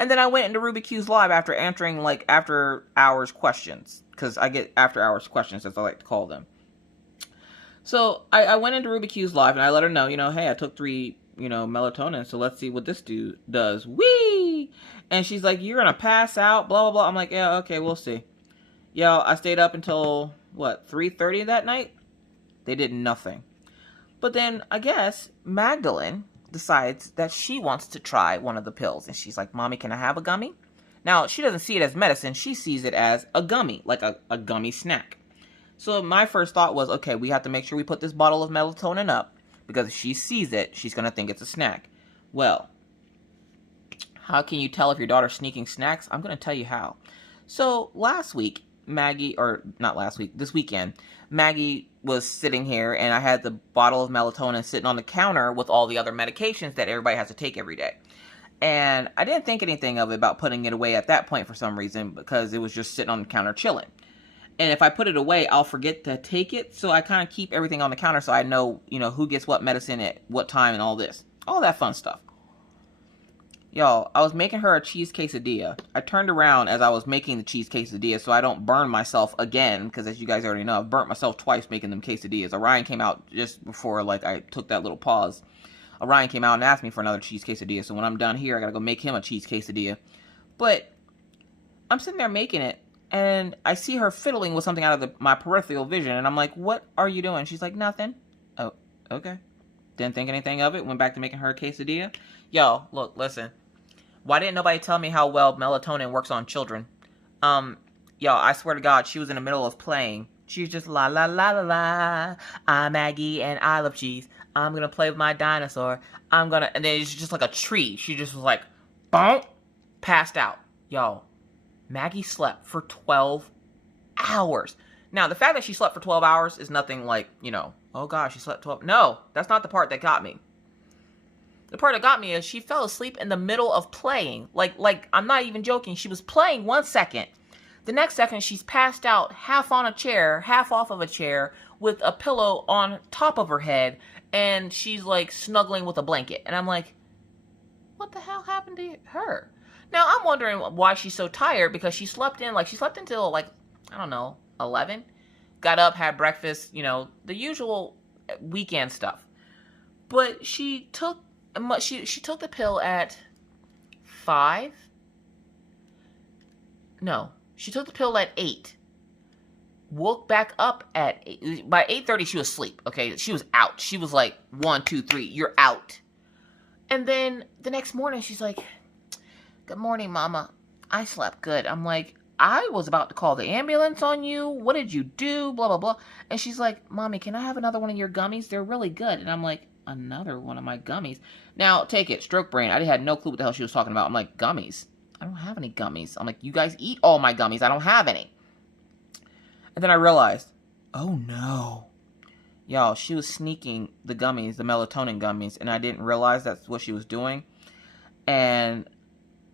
And then I went into Ruby Q's live after answering, like, after-hours questions. Because I get after-hours questions, as I like to call them. So I went into Ruby Q's live and I let her know, you know, hey, I took 3, you know, melatonin, so let's see what this dude does. Whee! And she's like, you're gonna pass out, blah, blah, blah. I'm like, yeah, okay, we'll see. Yo, I stayed up until, what, 3:30 that night? They did nothing. But then, I guess, Magdalene decides that she wants to try one of the pills. And she's like, Mommy, can I have a gummy? Now, she doesn't see it as medicine. She sees it as a gummy, like a gummy snack. So my first thought was, okay, we have to make sure we put this bottle of melatonin up, because if she sees it, she's going to think it's a snack. Well, how can you tell if your daughter's sneaking snacks? I'm going to tell you how. So last week, this weekend, Maggie was sitting here, and I had the bottle of melatonin sitting on the counter with all the other medications that everybody has to take every day. And I didn't think anything of it about putting it away at that point for some reason, because it was just sitting on the counter chilling. And if I put it away, I'll forget to take it. So I kind of keep everything on the counter so I know, you know, who gets what medicine at what time and all this. All that fun stuff. Y'all, I was making her a cheese quesadilla. I turned around as I was making the cheese quesadilla so I don't burn myself again. Because as you guys already know, I've burnt myself twice making them quesadillas. Orion came out just before, like, I took that little pause. Orion came out and asked me for another cheese quesadilla. So when I'm done here, I gotta go make him a cheese quesadilla. But I'm sitting there making it. And I see her fiddling with something out of my peripheral vision. And I'm like, what are you doing? She's like, nothing. Oh, okay. Didn't think anything of it. Went back to making her a quesadilla. Yo, look, listen. Why didn't nobody tell me how well melatonin works on children? Yo, I swear to God, she was in the middle of playing. She was just la la la la la. I'm Maggie and I love cheese. I'm gonna play with my dinosaur. And then it's just like a tree. She just was like, boom, passed out. Yo. Maggie slept for 12 hours. Now, the fact that she slept for 12 hours is nothing like, you know, oh gosh, she slept 12. No, that's not the part that got me. the part that got me is she fell asleep in the middle of playing. Like I'm not even joking. She was playing 1 second. The next second, she's passed out, half on a chair, half off of a chair, with a pillow on top of her head, and she's like snuggling with a blanket. And I'm like, what the hell happened to her? Now, I'm wondering why she's so tired, because she slept until like, I don't know, 11. Got up, had breakfast, you know, the usual weekend stuff. But she took the pill at 5. No, she took the pill at 8. Woke back up at 8. By 8:30, she was asleep. Okay, she was out. She was like, 1, 2, 3, you're out. And then the next morning, she's like, good morning, Mama. I slept good. I'm like, I was about to call the ambulance on you. What did you do? Blah, blah, blah. And she's like, Mommy, can I have another one of your gummies? They're really good. And I'm like, another one of my gummies? Now, take it. Stroke brain. I had no clue what the hell she was talking about. I'm like, gummies? I don't have any gummies. I'm like, you guys eat all my gummies. I don't have any. And then I realized, oh no. Y'all, she was sneaking the gummies, the melatonin gummies, and I didn't realize that's what she was doing. And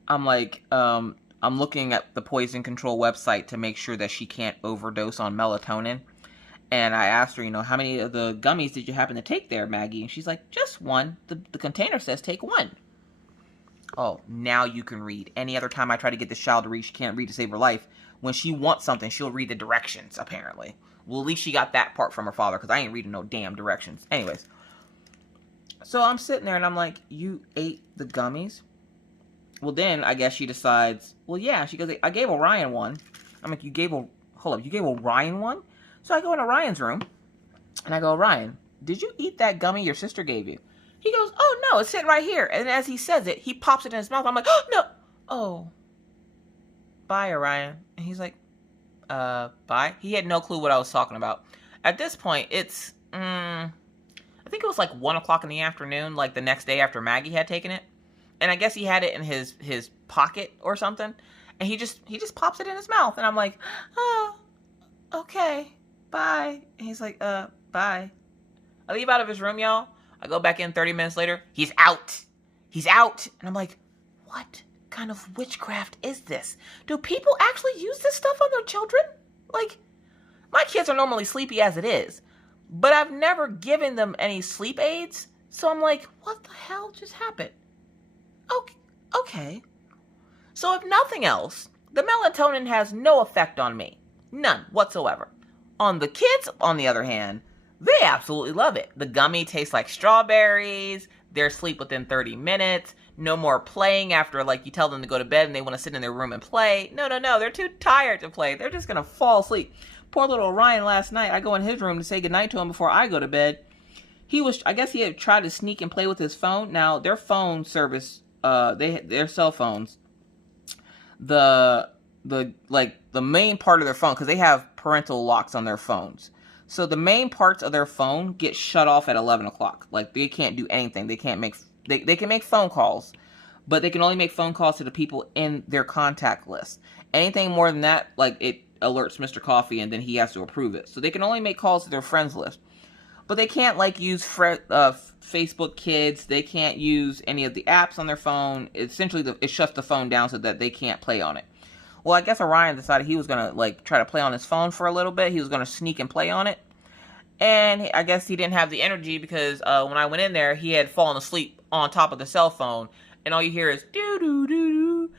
I'm like, I'm looking at the poison control website to make sure that she can't overdose on melatonin. And I asked her, you know, how many of the gummies did you happen to take there, Maggie? And she's like, just one. The container says take one. Oh, now you can read. Any other time I try to get this child to read, she can't read to save her life. When she wants something, she'll read the directions, apparently. Well, at least she got that part from her father, because I ain't reading no damn directions. Anyways. So I'm sitting there, and I'm like, you ate the gummies? Well, then, I guess she decides, well, yeah. She goes, I gave Orion one. I'm like, you gave Orion one? So I go in Orion's room, and I go, Orion, did you eat that gummy your sister gave you? He goes, oh, no, it's sitting right here. And as he says it, he pops it in his mouth. I'm like, oh, no. Oh. Bye, Orion. And he's like, bye? He had no clue what I was talking about. At this point, it's, I think it was like 1 o'clock in the afternoon, like the next day after Maggie had taken it. And I guess he had it in his pocket or something. And he just pops it in his mouth. And I'm like, oh, okay, bye. And he's like, bye. I leave out of his room, y'all. I go back in 30 minutes later. He's out. He's out. And I'm like, what kind of witchcraft is this? Do people actually use this stuff on their children? Like, my kids are normally sleepy as it is. But I've never given them any sleep aids. So I'm like, what the hell just happened? Okay. So if nothing else, the melatonin has no effect on me. None whatsoever. On the kids, on the other hand, they absolutely love it. The gummy tastes like strawberries. They're asleep within 30 minutes. No more playing after, like, you tell them to go to bed and they want to sit in their room and play. No. They're too tired to play. They're just going to fall asleep. Poor little Orion last night, I go in his room to say goodnight to him before I go to bed. I guess he had tried to sneak and play with his phone. Now, their phone service, their cell phones, the main part of their phone, because they have parental locks on their phones. So the main parts of their phone get shut off at 11 o'clock. Like, they can't do anything. They can make phone calls, but they can only make phone calls to the people in their contact list. Anything more than that, like, it alerts Mr. Coffee, and then he has to approve it. So they can only make calls to their friends list. But they can't, like, use Facebook Kids. They can't use any of the apps on their phone. Essentially, it shuts the phone down so that they can't play on it. Well, I guess Orion decided he was going to, like, try to play on his phone for a little bit. He was going to sneak and play on it. And I guess he didn't have the energy because when I went in there, he had fallen asleep on top of the cell phone. And all you hear is, doo-doo-doo-doo.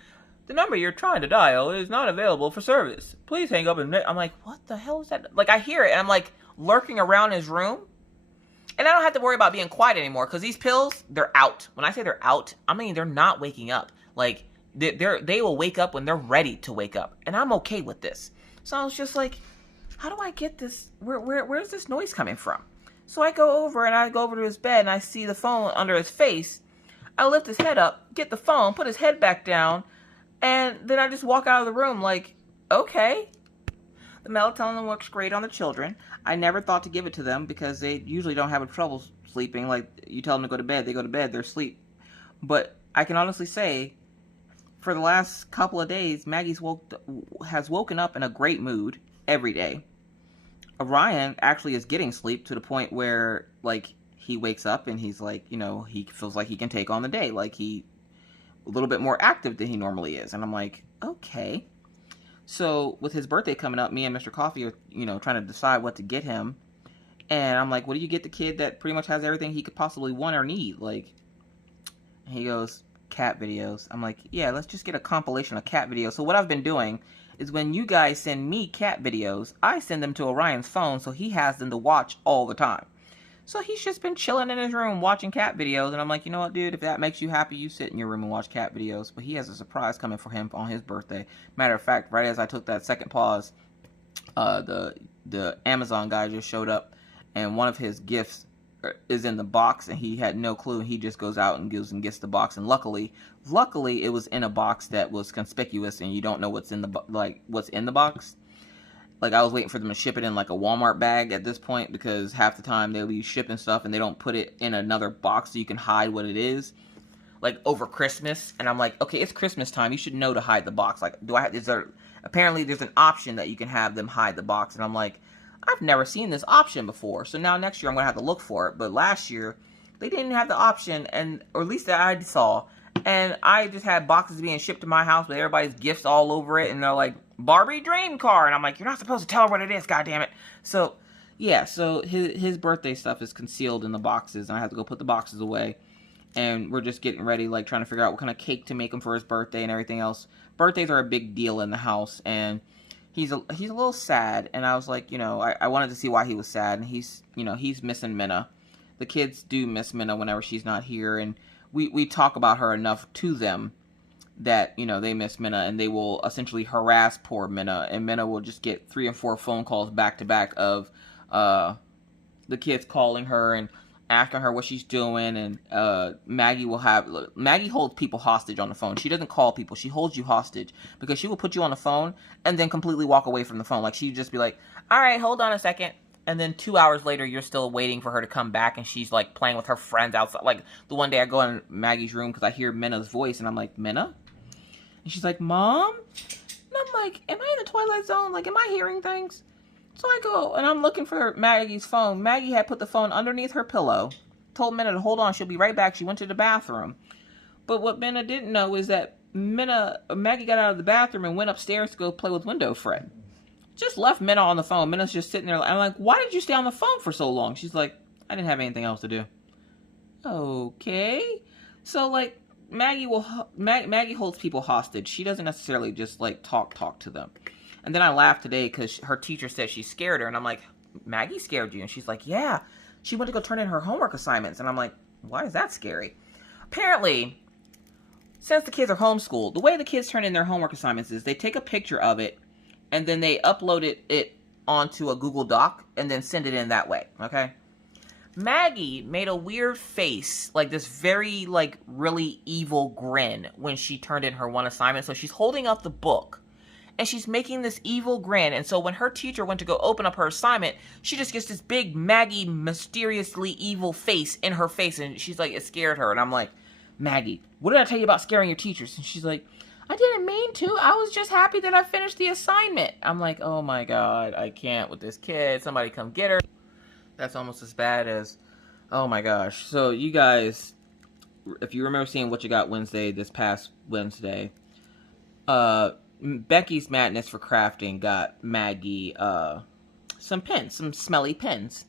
The number you're trying to dial is not available for service. Please hang up and... I'm like, what the hell is that? Like, I hear it, and I'm, like, lurking around his room. And I don't have to worry about being quiet anymore because these pills, they're out. When I say they're out, I mean they're not waking up. Like, they will wake up when they're ready to wake up. And I'm okay with this. So I was just like, how do I get this? Where's this noise coming from? So I go over to his bed and I see the phone under his face. I lift his head up, get the phone, put his head back down, and then I just walk out of the room like, okay. The melatonin works great on the children. I never thought to give it to them because they usually don't have trouble sleeping. Like, you tell them to go to bed, they go to bed, they're asleep. But I can honestly say, for the last couple of days, Maggie's has woken up in a great mood every day. Orion actually is getting sleep to the point where, like, he wakes up and he's like, you know, he feels like he can take on the day. Like he a little bit more active than he normally is. And I'm like, okay. So with his birthday coming up, me and Mr. Coffee are, you know, trying to decide what to get him. And I'm like, what do you get the kid that pretty much has everything he could possibly want or need? Like, and he goes, cat videos. I'm like, yeah, let's just get a compilation of cat videos. So what I've been doing is when you guys send me cat videos, I send them to Orion's phone so he has them to watch all the time. So he's just been chilling in his room watching cat videos. And I'm like, you know what, dude? If that makes you happy, you sit in your room and watch cat videos. But he has a surprise coming for him on his birthday. Matter of fact, right as I took that second pause, the Amazon guy just showed up. And one of his gifts is in the box. And he had no clue. He just goes out and goes and gets the box. And luckily, it was in a box that was conspicuous. And you don't know what's in the box. Like, I was waiting for them to ship it in, like, a Walmart bag at this point, because half the time they'll be shipping stuff and they don't put it in another box so you can hide what it is, like, over Christmas. And I'm like, okay, it's Christmas time. You should know to hide the box. Like, apparently there's an option that you can have them hide the box. And I'm like, I've never seen this option before. So now next year I'm going to have to look for it. But last year, they didn't have the option, or at least that I saw. And I just had boxes being shipped to my house with everybody's gifts all over it. And they're like, Barbie dream car. And I'm like, you're not supposed to tell her what it is, goddammit. So, yeah, so his birthday stuff is concealed in the boxes. And I have to go put the boxes away. And we're just getting ready, like, trying to figure out what kind of cake to make him for his birthday and everything else. Birthdays are a big deal in the house. And he's a little sad. And I was like, you know, I wanted to see why he was sad. And he's missing Minna. The kids do miss Minna whenever she's not here. And we talk about her enough to them that, you know, they miss Minna, and they will essentially harass poor Minna, and Minna will just get 3 and 4 phone calls back to back of the kids calling her and asking her what she's doing. And Maggie holds people hostage on the phone. She doesn't call people. She holds you hostage because she will put you on the phone and then completely walk away from the phone. Like, she'd just be like, all right, hold on a second. And then 2 hours later, you're still waiting for her to come back, and she's, like, playing with her friends outside. Like, the one day I go in Maggie's room because I hear Minna's voice, and I'm like, Minna? And she's like, Mom? And I'm like, am I in the Twilight Zone? Like, am I hearing things? So I go, and I'm looking for Maggie's phone. Maggie had put the phone underneath her pillow. Told Minna to hold on, she'll be right back. She went to the bathroom. But what Minna didn't know is that Maggie got out of the bathroom and went upstairs to go play with Window Fred. Just left Minna on the phone. Minna's just sitting there. I'm like, why did you stay on the phone for so long? She's like, I didn't have anything else to do. Okay. So, like, Maggie holds people hostage. She doesn't necessarily just, like, talk to them. And then I laughed today because her teacher said she scared her. And I'm like, Maggie scared you? And she's like, yeah. She went to go turn in her homework assignments. And I'm like, why is that scary? Apparently, since the kids are homeschooled, the way the kids turn in their homework assignments is they take a picture of it, and then they upload it onto a Google Doc, and then send it in that way, okay? Maggie made a weird face, like this very, like, really evil grin when she turned in her one assignment. So she's holding up the book, and she's making this evil grin. And so when her teacher went to go open up her assignment, she just gets this big Maggie mysteriously evil face in her face, and she's like, it scared her. And I'm like, Maggie, what did I tell you about scaring your teachers? And she's like, I didn't mean to. I was just happy that I finished the assignment. I'm like, oh my God, I can't with this kid. Somebody come get her. That's almost as bad as, oh my gosh. So you guys, if you remember seeing What You Got Wednesday, this past Wednesday, Becky's Madness for Crafting got Maggie some pens, some smelly pens,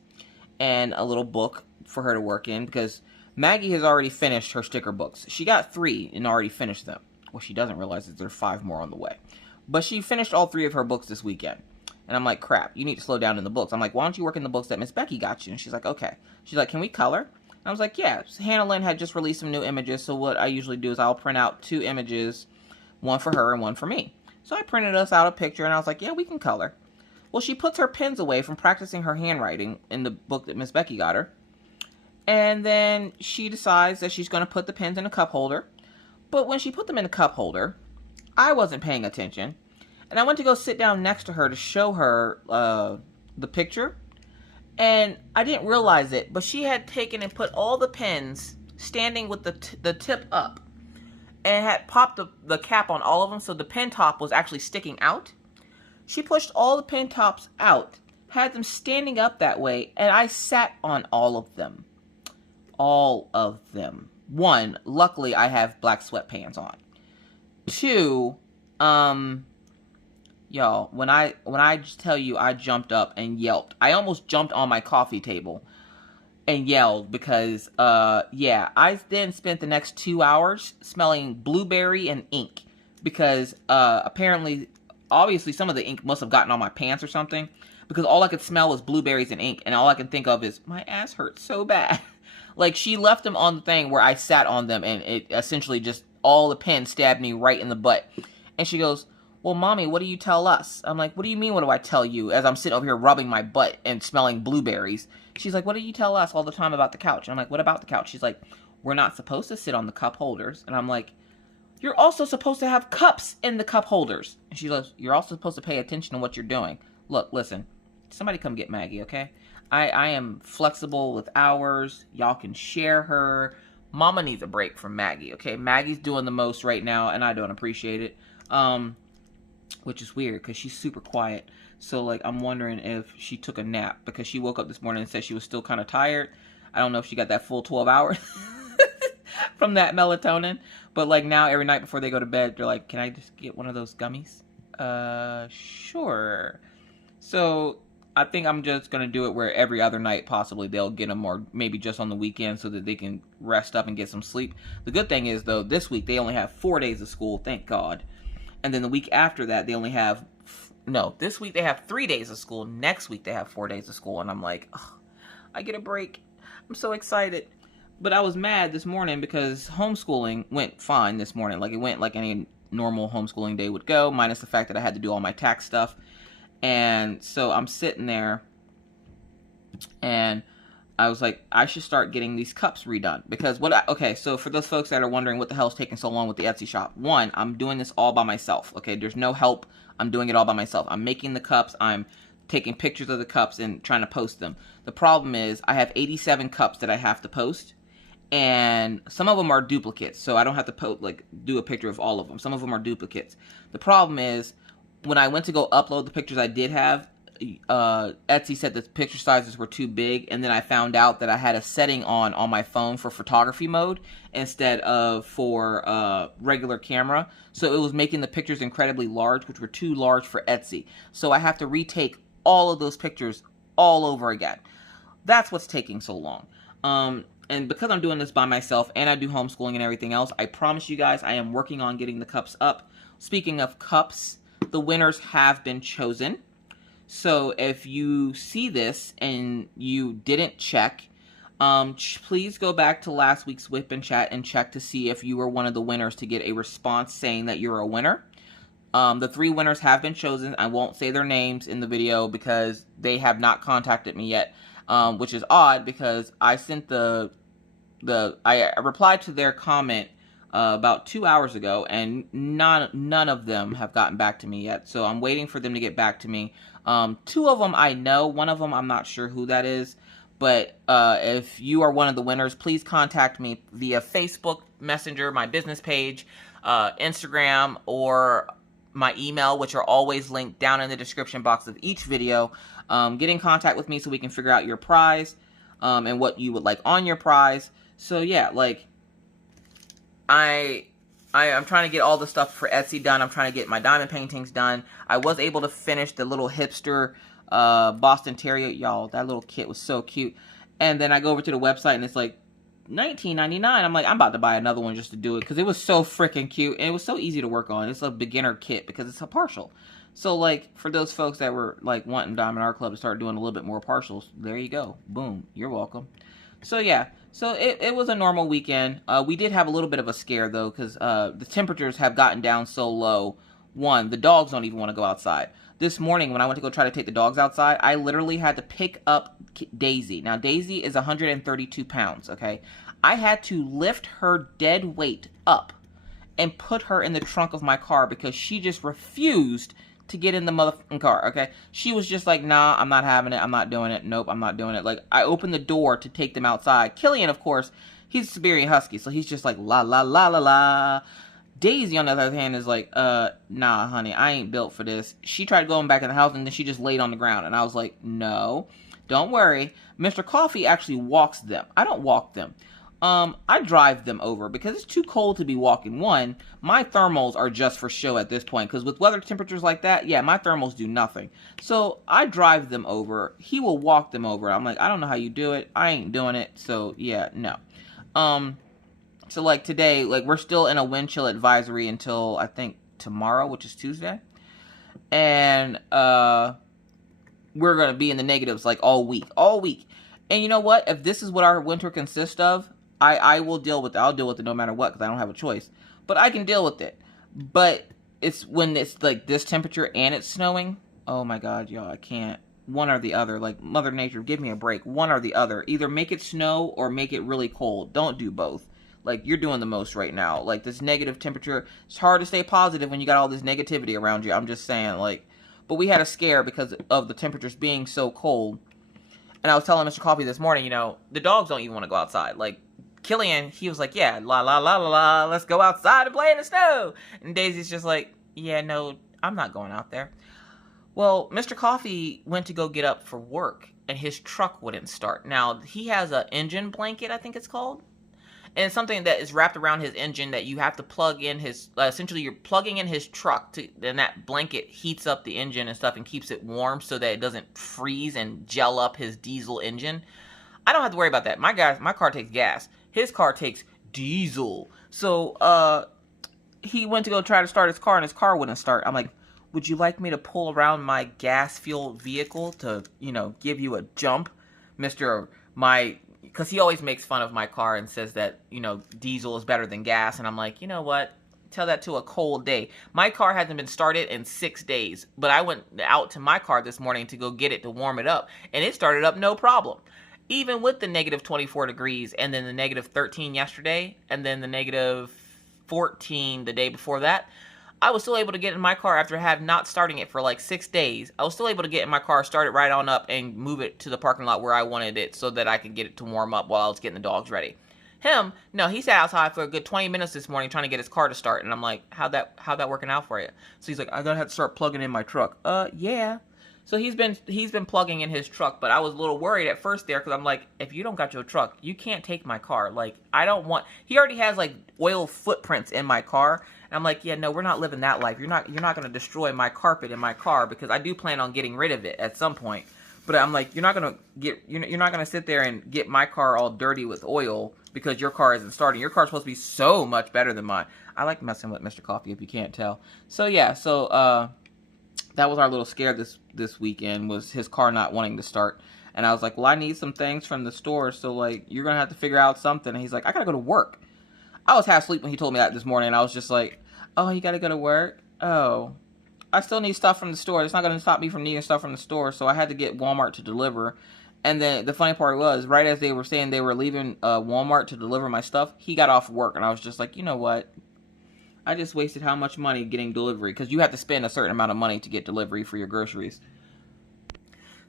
and a little book for her to work in, because Maggie has already finished her sticker books. She got 3 and already finished them. What she doesn't realize is there are 5 more on the way. But she finished all 3 of her books this weekend. And I'm like, crap, you need to slow down in the books. I'm like, why don't you work in the books that Miss Becky got you? And she's like, okay. She's like, can we color? And I was like, yeah. Hannah Lynn had just released some new images. So what I usually do is I'll print out 2 images, one for her and one for me. So I printed us out a picture, and I was like, yeah, we can color. Well, she puts her pens away from practicing her handwriting in the book that Miss Becky got her. And then she decides that she's going to put the pens in a cup holder. But when she put them in the cup holder, I wasn't paying attention. And I went to go sit down next to her to show her the picture. And I didn't realize it, but she had taken and put all the pens standing with the tip up. And had popped the cap on all of them, so the pen top was actually sticking out. She pushed all the pen tops out, had them standing up that way, and I sat on all of them. all of them. One, luckily I have black sweatpants on. Two, y'all, when I just tell you I jumped up and yelped. I almost jumped on my coffee table and yelled because, yeah, I then spent the next 2 hours smelling blueberry and ink because, apparently, obviously some of the ink must have gotten on my pants or something because all I could smell was blueberries and ink, and all I can think of is, my ass hurts so bad. Like, she left them on the thing where I sat on them, and it essentially just, all the pins stabbed me right in the butt. And she goes, well, Mommy, what do you tell us? I'm like, what do you mean, what do I tell you? As I'm sitting over here rubbing my butt and smelling blueberries. She's like, what do you tell us all the time about the couch? And I'm like, what about the couch? She's like, we're not supposed to sit on the cup holders. And I'm like, you're also supposed to have cups in the cup holders. And she goes, you're also supposed to pay attention to what you're doing. Look, listen, somebody come get Maggie, okay? I am flexible with hours. Y'all can share her. Mama needs a break from Maggie, okay? Maggie's doing the most right now, and I don't appreciate it. Which is weird, because she's super quiet. So, like, I'm wondering if she took a nap, because she woke up this morning and said she was still kind of tired. I don't know if she got that full 12 hours from that melatonin. But, like, now, every night before they go to bed, they're like, can I just get one of those gummies? Sure. So, I think I'm just going to do it where every other night, possibly, they'll get them, or maybe just on the weekend so that they can rest up and get some sleep. The good thing is, though, this week, they only have 4 days of school, thank God. And then the week after that, they only have, no, this week they have 3 days of school. Next week they have 4 days of school. And I'm like, oh, I get a break. I'm so excited. But I was mad this morning because homeschooling went fine this morning. Like, it went like any normal homeschooling day would go, minus the fact that I had to do all my tax stuff. And so I'm sitting there and I was like, I should start getting these cups redone. Because okay, so for those folks that are wondering what the hell is taking so long with the Etsy shop. One, I'm doing this all by myself. Okay, there's no help. I'm doing it all by myself. I'm making the cups. I'm taking pictures of the cups and trying to post them. The problem is I have 87 cups that I have to post. And some of them are duplicates. So I don't have to do a picture of all of them. Some of them are duplicates. The problem is when I went to go upload the pictures I did have, Etsy said the picture sizes were too big, and then I found out that I had a setting on my phone for photography mode instead of for regular camera, so it was making the pictures incredibly large, which were too large for Etsy. So I have to retake all of those pictures all over again. That's what's taking so long. And because I'm doing this by myself and I do homeschooling and everything else, I promise you guys I am working on getting the cups up. Speaking of cups, the winners have been chosen. So if you see this and you didn't check, please go back to last week's Wip N Chat and check to see if you were one of the winners to get a response saying that you're a winner. The 3 winners have been chosen. I won't say their names in the video because they have not contacted me yet, which is odd because I sent I replied to their comment about 2 hours ago, and none of them have gotten back to me yet. So I'm waiting for them to get back to me. 2 of them I know. One of them I'm not sure who that is. But if you are one of the winners, please contact me via Facebook Messenger, my business page, Instagram, or my email, which are always linked down in the description box of each video. Get in contact with me so we can figure out your prize and what you would like on your prize. So yeah, like I'm trying to get all the stuff for Etsy done. I'm trying to get my diamond paintings done. I was able to finish the little hipster Boston Terrier. Y'all, that little kit was so cute. And then I go over to the website and it's like $19.99. I'm like, I'm about to buy another one just to do it because it was so freaking cute. And it was so easy to work on. It's a beginner kit because it's a partial. So, like, for those folks that were, like, wanting Diamond Art Club to start doing a little bit more partials, there you go. Boom. You're welcome. So, yeah. So, it was a normal weekend. We did have a little bit of a scare, though, because the temperatures have gotten down so low. One, the dogs don't even want to go outside. This morning, when I went to go try to take the dogs outside, I literally had to pick up Daisy. Now, Daisy is 132 pounds, okay? I had to lift her dead weight up and put her in the trunk of my car because she just refused to get in the motherfucking car, okay? She was just like, nah, I'm not having it. I'm not doing it. Nope, I'm not doing it. Like, I opened the door to take them outside. Killian, of course, he's a Siberian Husky, so he's just like, la, la, la, la, la. Daisy, on the other hand, is like, nah, honey, I ain't built for this. She tried going back in the house, and then she just laid on the ground, and I was like, no. don't worry. Mr. Coffee actually walks them. I don't walk them. I drive them over because it's too cold to be walking. One, my thermals are just for show at this point, because with weather temperatures like that, yeah, my thermals do nothing. So I drive them over. He will walk them over. I'm like, I don't know how you do it. I ain't doing it. So yeah, no. So like today, like we're still in a wind chill advisory until I think tomorrow, which is Tuesday. And we're going to be in the negatives like all week. And you know what? If this is what our winter consists of, I will deal with it. I'll deal with it no matter what, because I don't have a choice. But I can deal with it. But it's when it's like this temperature and it's snowing. Oh my God, y'all, I can't. One or the other. Like, Mother Nature, give me a break. One or the other. Either make it snow or make it really cold. Don't do both. Like, you're doing the most right now. Like, this negative temperature, it's hard to stay positive when you got all this negativity around you. I'm just saying, like, but we had a scare because of the temperatures being so cold. And I was telling Mr. Coffee this morning, you know, the dogs don't even want to go outside. Like, Killian, he was like, yeah, la, la, la, la, la, let's go outside and play in the snow. And Daisy's just like, yeah, no, I'm not going out there. Well, Mr. Coffee went to go get up for work, and his truck wouldn't start. Now, he has an engine blanket, I think it's called. And it's something that is wrapped around his engine that you have to plug in his, essentially you're plugging in his truck, and that blanket heats up the engine and stuff and keeps it warm so that it doesn't freeze and gel up his diesel engine. I don't have to worry about that. My car takes gas. His car takes diesel. So, he went to go try to start his car, and his car wouldn't start. I'm like, would you like me to pull around my gas-fueled vehicle to, you know, give you a jump, because he always makes fun of my car and says that, you know, diesel is better than gas. And I'm like, you know what? Tell that to a cold day. My car hasn't been started in 6 days, but I went out to my car this morning to go get it to warm it up, and it started up no problem. Even with the negative 24 degrees, and then the negative 13 yesterday, and then the negative 14 the day before that, I was still able to get in my car after not starting it for like 6 days. I was still able to get in my car, start it right on up, and move it to the parking lot where I wanted it so that I could get it to warm up while I was getting the dogs ready. Him, no, he sat outside for a good 20 minutes this morning trying to get his car to start, and I'm like, how'd that working out for you? So he's like, I'm gonna have to start plugging in my truck. Yeah. So he's been plugging in his truck, but I was a little worried at first there, because I'm like, if you don't got your truck, you can't take my car. Like, I don't want, he already has like oil footprints in my car. And I'm like, yeah, no, we're not living that life. You're not going to destroy my carpet in my car, because I do plan on getting rid of it at some point. But I'm like, you're not going to sit there and get my car all dirty with oil because your car isn't starting. Your car's supposed to be so much better than mine. I like messing with Mr. Coffee, if you can't tell. So yeah, that was our little scare this weekend, was his car not wanting to start. And I was like, well, I need some things from the store, so like, you're going to have to figure out something. And he's like, I got to go to work. I was half asleep when he told me that this morning, and I was just like, oh, you got to go to work? Oh, I still need stuff from the store. It's not going to stop me from needing stuff from the store, so I had to get Walmart to deliver. And then the funny part was, right as they were saying they were leaving Walmart to deliver my stuff, he got off work, and I was just like, you know what? I just wasted how much money getting delivery, because you have to spend a certain amount of money to get delivery for your groceries.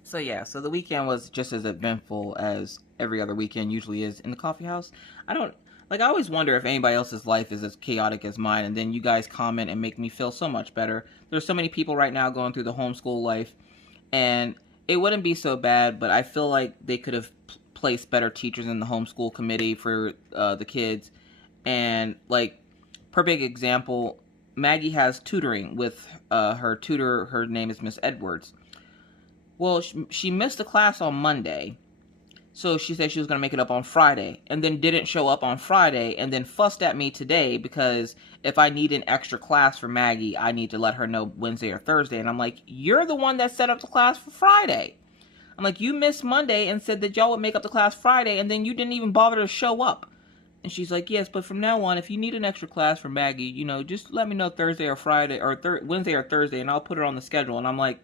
So yeah, so the weekend was just as eventful as every other weekend usually is in the coffee house. I always wonder if anybody else's life is as chaotic as mine, and then you guys comment and make me feel so much better. There's so many people right now going through the homeschool life, and it wouldn't be so bad, but I feel like they could have placed better teachers in the homeschool committee for the kids. And like, per big example, Maggie has tutoring with her tutor. Her name is Miss Edwards. Well, she missed the class on Monday. So she said she was going to make it up on Friday, and then didn't show up on Friday, and then fussed at me today because if I need an extra class for Maggie, I need to let her know Wednesday or Thursday. And I'm like, you're the one that set up the class for Friday. I'm like, you missed Monday and said that y'all would make up the class Friday, and then you didn't even bother to show up. And she's like, yes, but from now on, if you need an extra class for Maggie, you know, just let me know Thursday or Friday, or Wednesday or Thursday, and I'll put it on the schedule. And I'm like,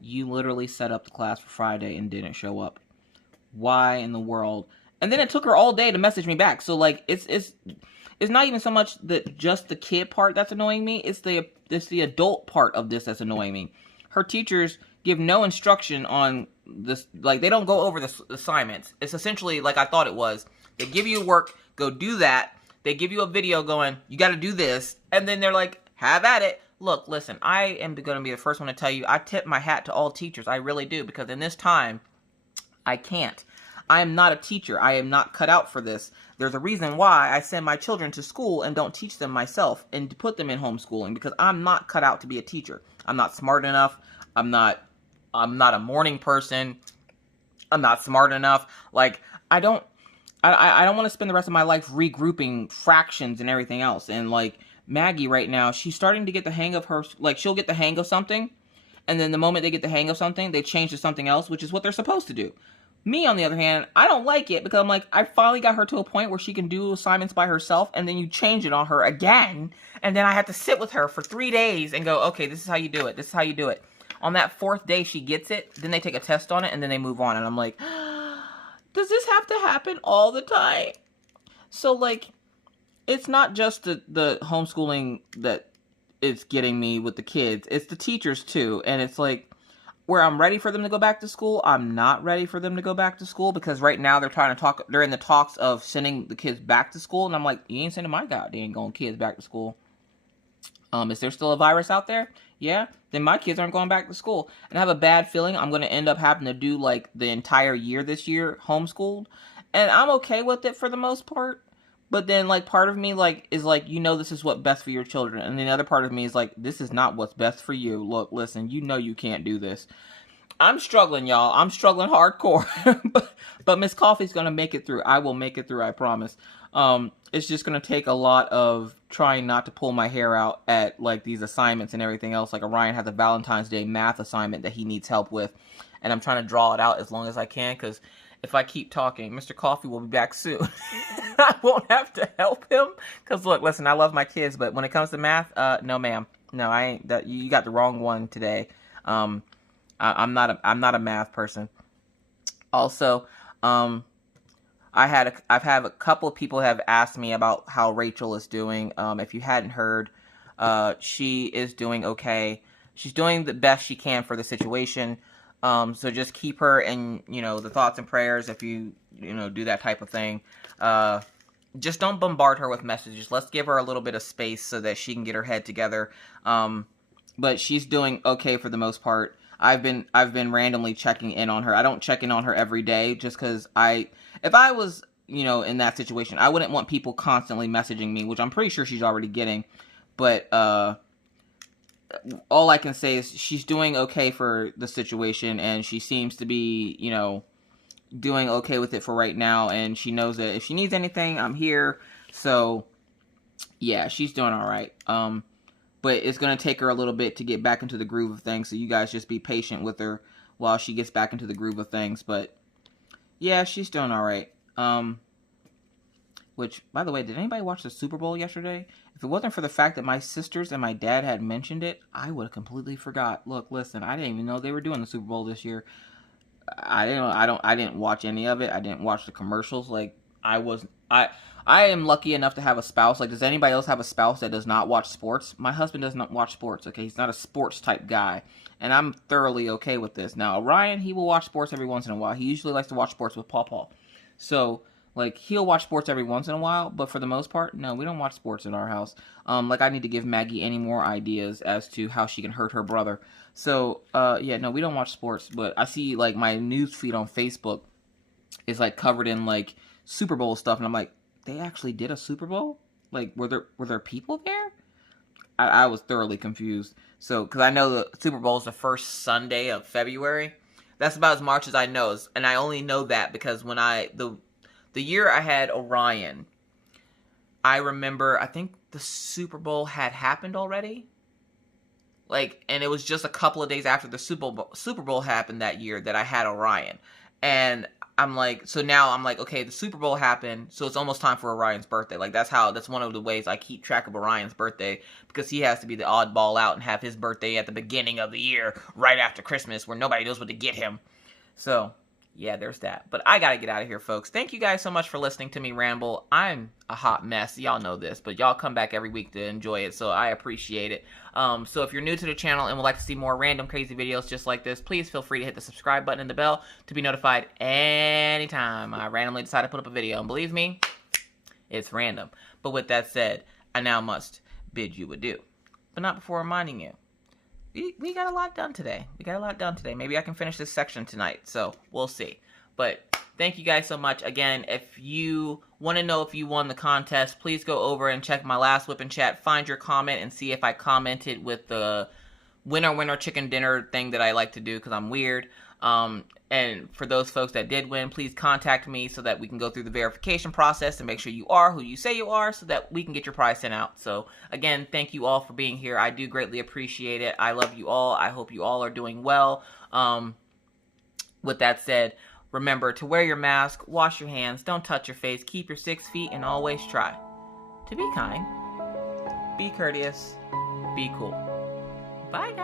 you literally set up the class for Friday and didn't show up. Why in the world? And then it took her all day to message me back. So like, it's not even so much just the kid part that's annoying me. It's the adult part of this that's annoying me. Her teachers give no instruction on this. Like, they don't go over the assignments. It's essentially like I thought it was. They give you work, go do that. They give you a video going, you got to do this. And then they're like, have at it. Look, listen, I am going to be the first one to tell you, I tip my hat to all teachers. I really do. Because in this time, I can't. I am not a teacher. I am not cut out for this. There's a reason why I send my children to school and don't teach them myself and to put them in homeschooling, because I'm not cut out to be a teacher. I'm not smart enough. I'm not a morning person. I'm not smart enough. Like, I don't want to spend the rest of my life regrouping fractions and everything else. And like Maggie right now, she's starting to get the hang of her, like she'll get the hang of something. And then the moment they get the hang of something, they change to something else, which is what they're supposed to do. Me, on the other hand, I don't like it because I'm like, I finally got her to a point where she can do assignments by herself, and then you change it on her again, and then I have to sit with her for 3 days and go, okay, this is how you do it. This is how you do it. On that 4th day, she gets it. Then they take a test on it, and then they move on. And I'm like, does this have to happen all the time? So, like, it's not just the homeschooling that is getting me with the kids. It's the teachers, too. And it's like, where I'm ready for them to go back to school, I'm not ready for them to go back to school, because right now they're in the talks of sending the kids back to school, and I'm like, you ain't sending my goddamn going kids back to school. Is there still a virus out there? Yeah, then my kids aren't going back to school. And I have a bad feeling I'm going to end up having to do like the entire year this year homeschooled, and I'm okay with it for the most part. But then, like, part of me, like, is like, you know, this is what's best for your children. And the other part of me is like, this is not what's best for you. Look, listen, you know you can't do this. I'm struggling, y'all. I'm struggling hardcore. but Miss Coffee's going to make it through. I will make it through, I promise. It's just going to take a lot of trying not to pull my hair out at, like, these assignments and everything else. Like, Orion has a Valentine's Day math assignment that he needs help with. And I'm trying to draw it out as long as I can, because if I keep talking, Mr. Coffee will be back soon. I won't have to help him. Because, look, listen, I love my kids, but when it comes to math, no, ma'am. No, I ain't. You got the wrong one today. I'm not a math person. Also, I've had a couple of people have asked me about how Rachel is doing. If you hadn't heard, she is doing okay. She's doing the best she can for the situation. So just keep her in, the thoughts and prayers if you do that type of thing. Just don't bombard her with messages. Let's give her a little bit of space so that she can get her head together. But she's doing okay for the most part. I've been randomly checking in on her. I don't check in on her every day just because if I was, in that situation, I wouldn't want people constantly messaging me, which I'm pretty sure she's already getting. But, all I can say is she's doing okay for the situation, and she seems to be, doing okay with it for right now, and she knows that if she needs anything, I'm here. So, yeah, she's doing all right. But it's going to take her a little bit to get back into the groove of things, so you guys just be patient with her while she gets back into the groove of things. But, yeah, she's doing all right. Which, by the way, did anybody watch the Super Bowl yesterday? If it wasn't for the fact that my sisters and my dad had mentioned it, I would have completely forgot. Look, listen, I didn't even know they were doing the Super Bowl this year. I didn't watch any of it. I didn't watch the commercials. Like, I am lucky enough to have a spouse. Like, does anybody else have a spouse that does not watch sports? My husband does not watch sports, okay? He's not a sports type guy. And I'm thoroughly okay with this. Now, Orion, he will watch sports every once in a while. He usually likes to watch sports with Paw. So, like, he'll watch sports every once in a while, but for the most part, no, we don't watch sports in our house. Like, I need to give Maggie any more ideas as to how she can hurt her brother. So, yeah, no, we don't watch sports, but I see, like, my news feed on Facebook is, like, covered in, like, Super Bowl stuff, and I'm like, they actually did a Super Bowl? Like, were there people there? I was thoroughly confused. So, because I know the Super Bowl is the first Sunday of February. That's about as much as I know, and I only know that because when the year I had Orion, I remember, I think the Super Bowl had happened already. Like, and it was just a couple of days after the Super Bowl happened that year that I had Orion. And I'm like, so now I'm like, okay, the Super Bowl happened, so it's almost time for Orion's birthday. Like, that's one of the ways I keep track of Orion's birthday, because he has to be the oddball out and have his birthday at the beginning of the year, right after Christmas, where nobody knows what to get him. So, yeah, there's that. But I gotta get out of here, folks. Thank you guys so much for listening to me ramble. I'm a hot mess. Y'all know this, but y'all come back every week to enjoy it, so I appreciate it. So if you're new to the channel and would like to see more random crazy videos just like this, please feel free to hit the subscribe button and the bell to be notified anytime I randomly decide to put up a video. And believe me, it's random. But with that said, I now must bid you adieu. But not before reminding you, we got a lot done today. Maybe I can finish this section tonight, so we'll see. But thank you guys so much. Again, if you want to know if you won the contest, please go over and check my last Wip N Chat. Find your comment and see if I commented with the winner chicken dinner thing that I like to do because I'm weird. And for those folks that did win, please contact me so that we can go through the verification process and make sure you are who you say you are so that we can get your prize sent out. So again, thank you all for being here. I do greatly appreciate it. I love you all. I hope you all are doing well. With that said, remember to wear your mask, wash your hands, don't touch your face, keep your 6 feet, and always try to be kind, be courteous, be cool. Bye, guys.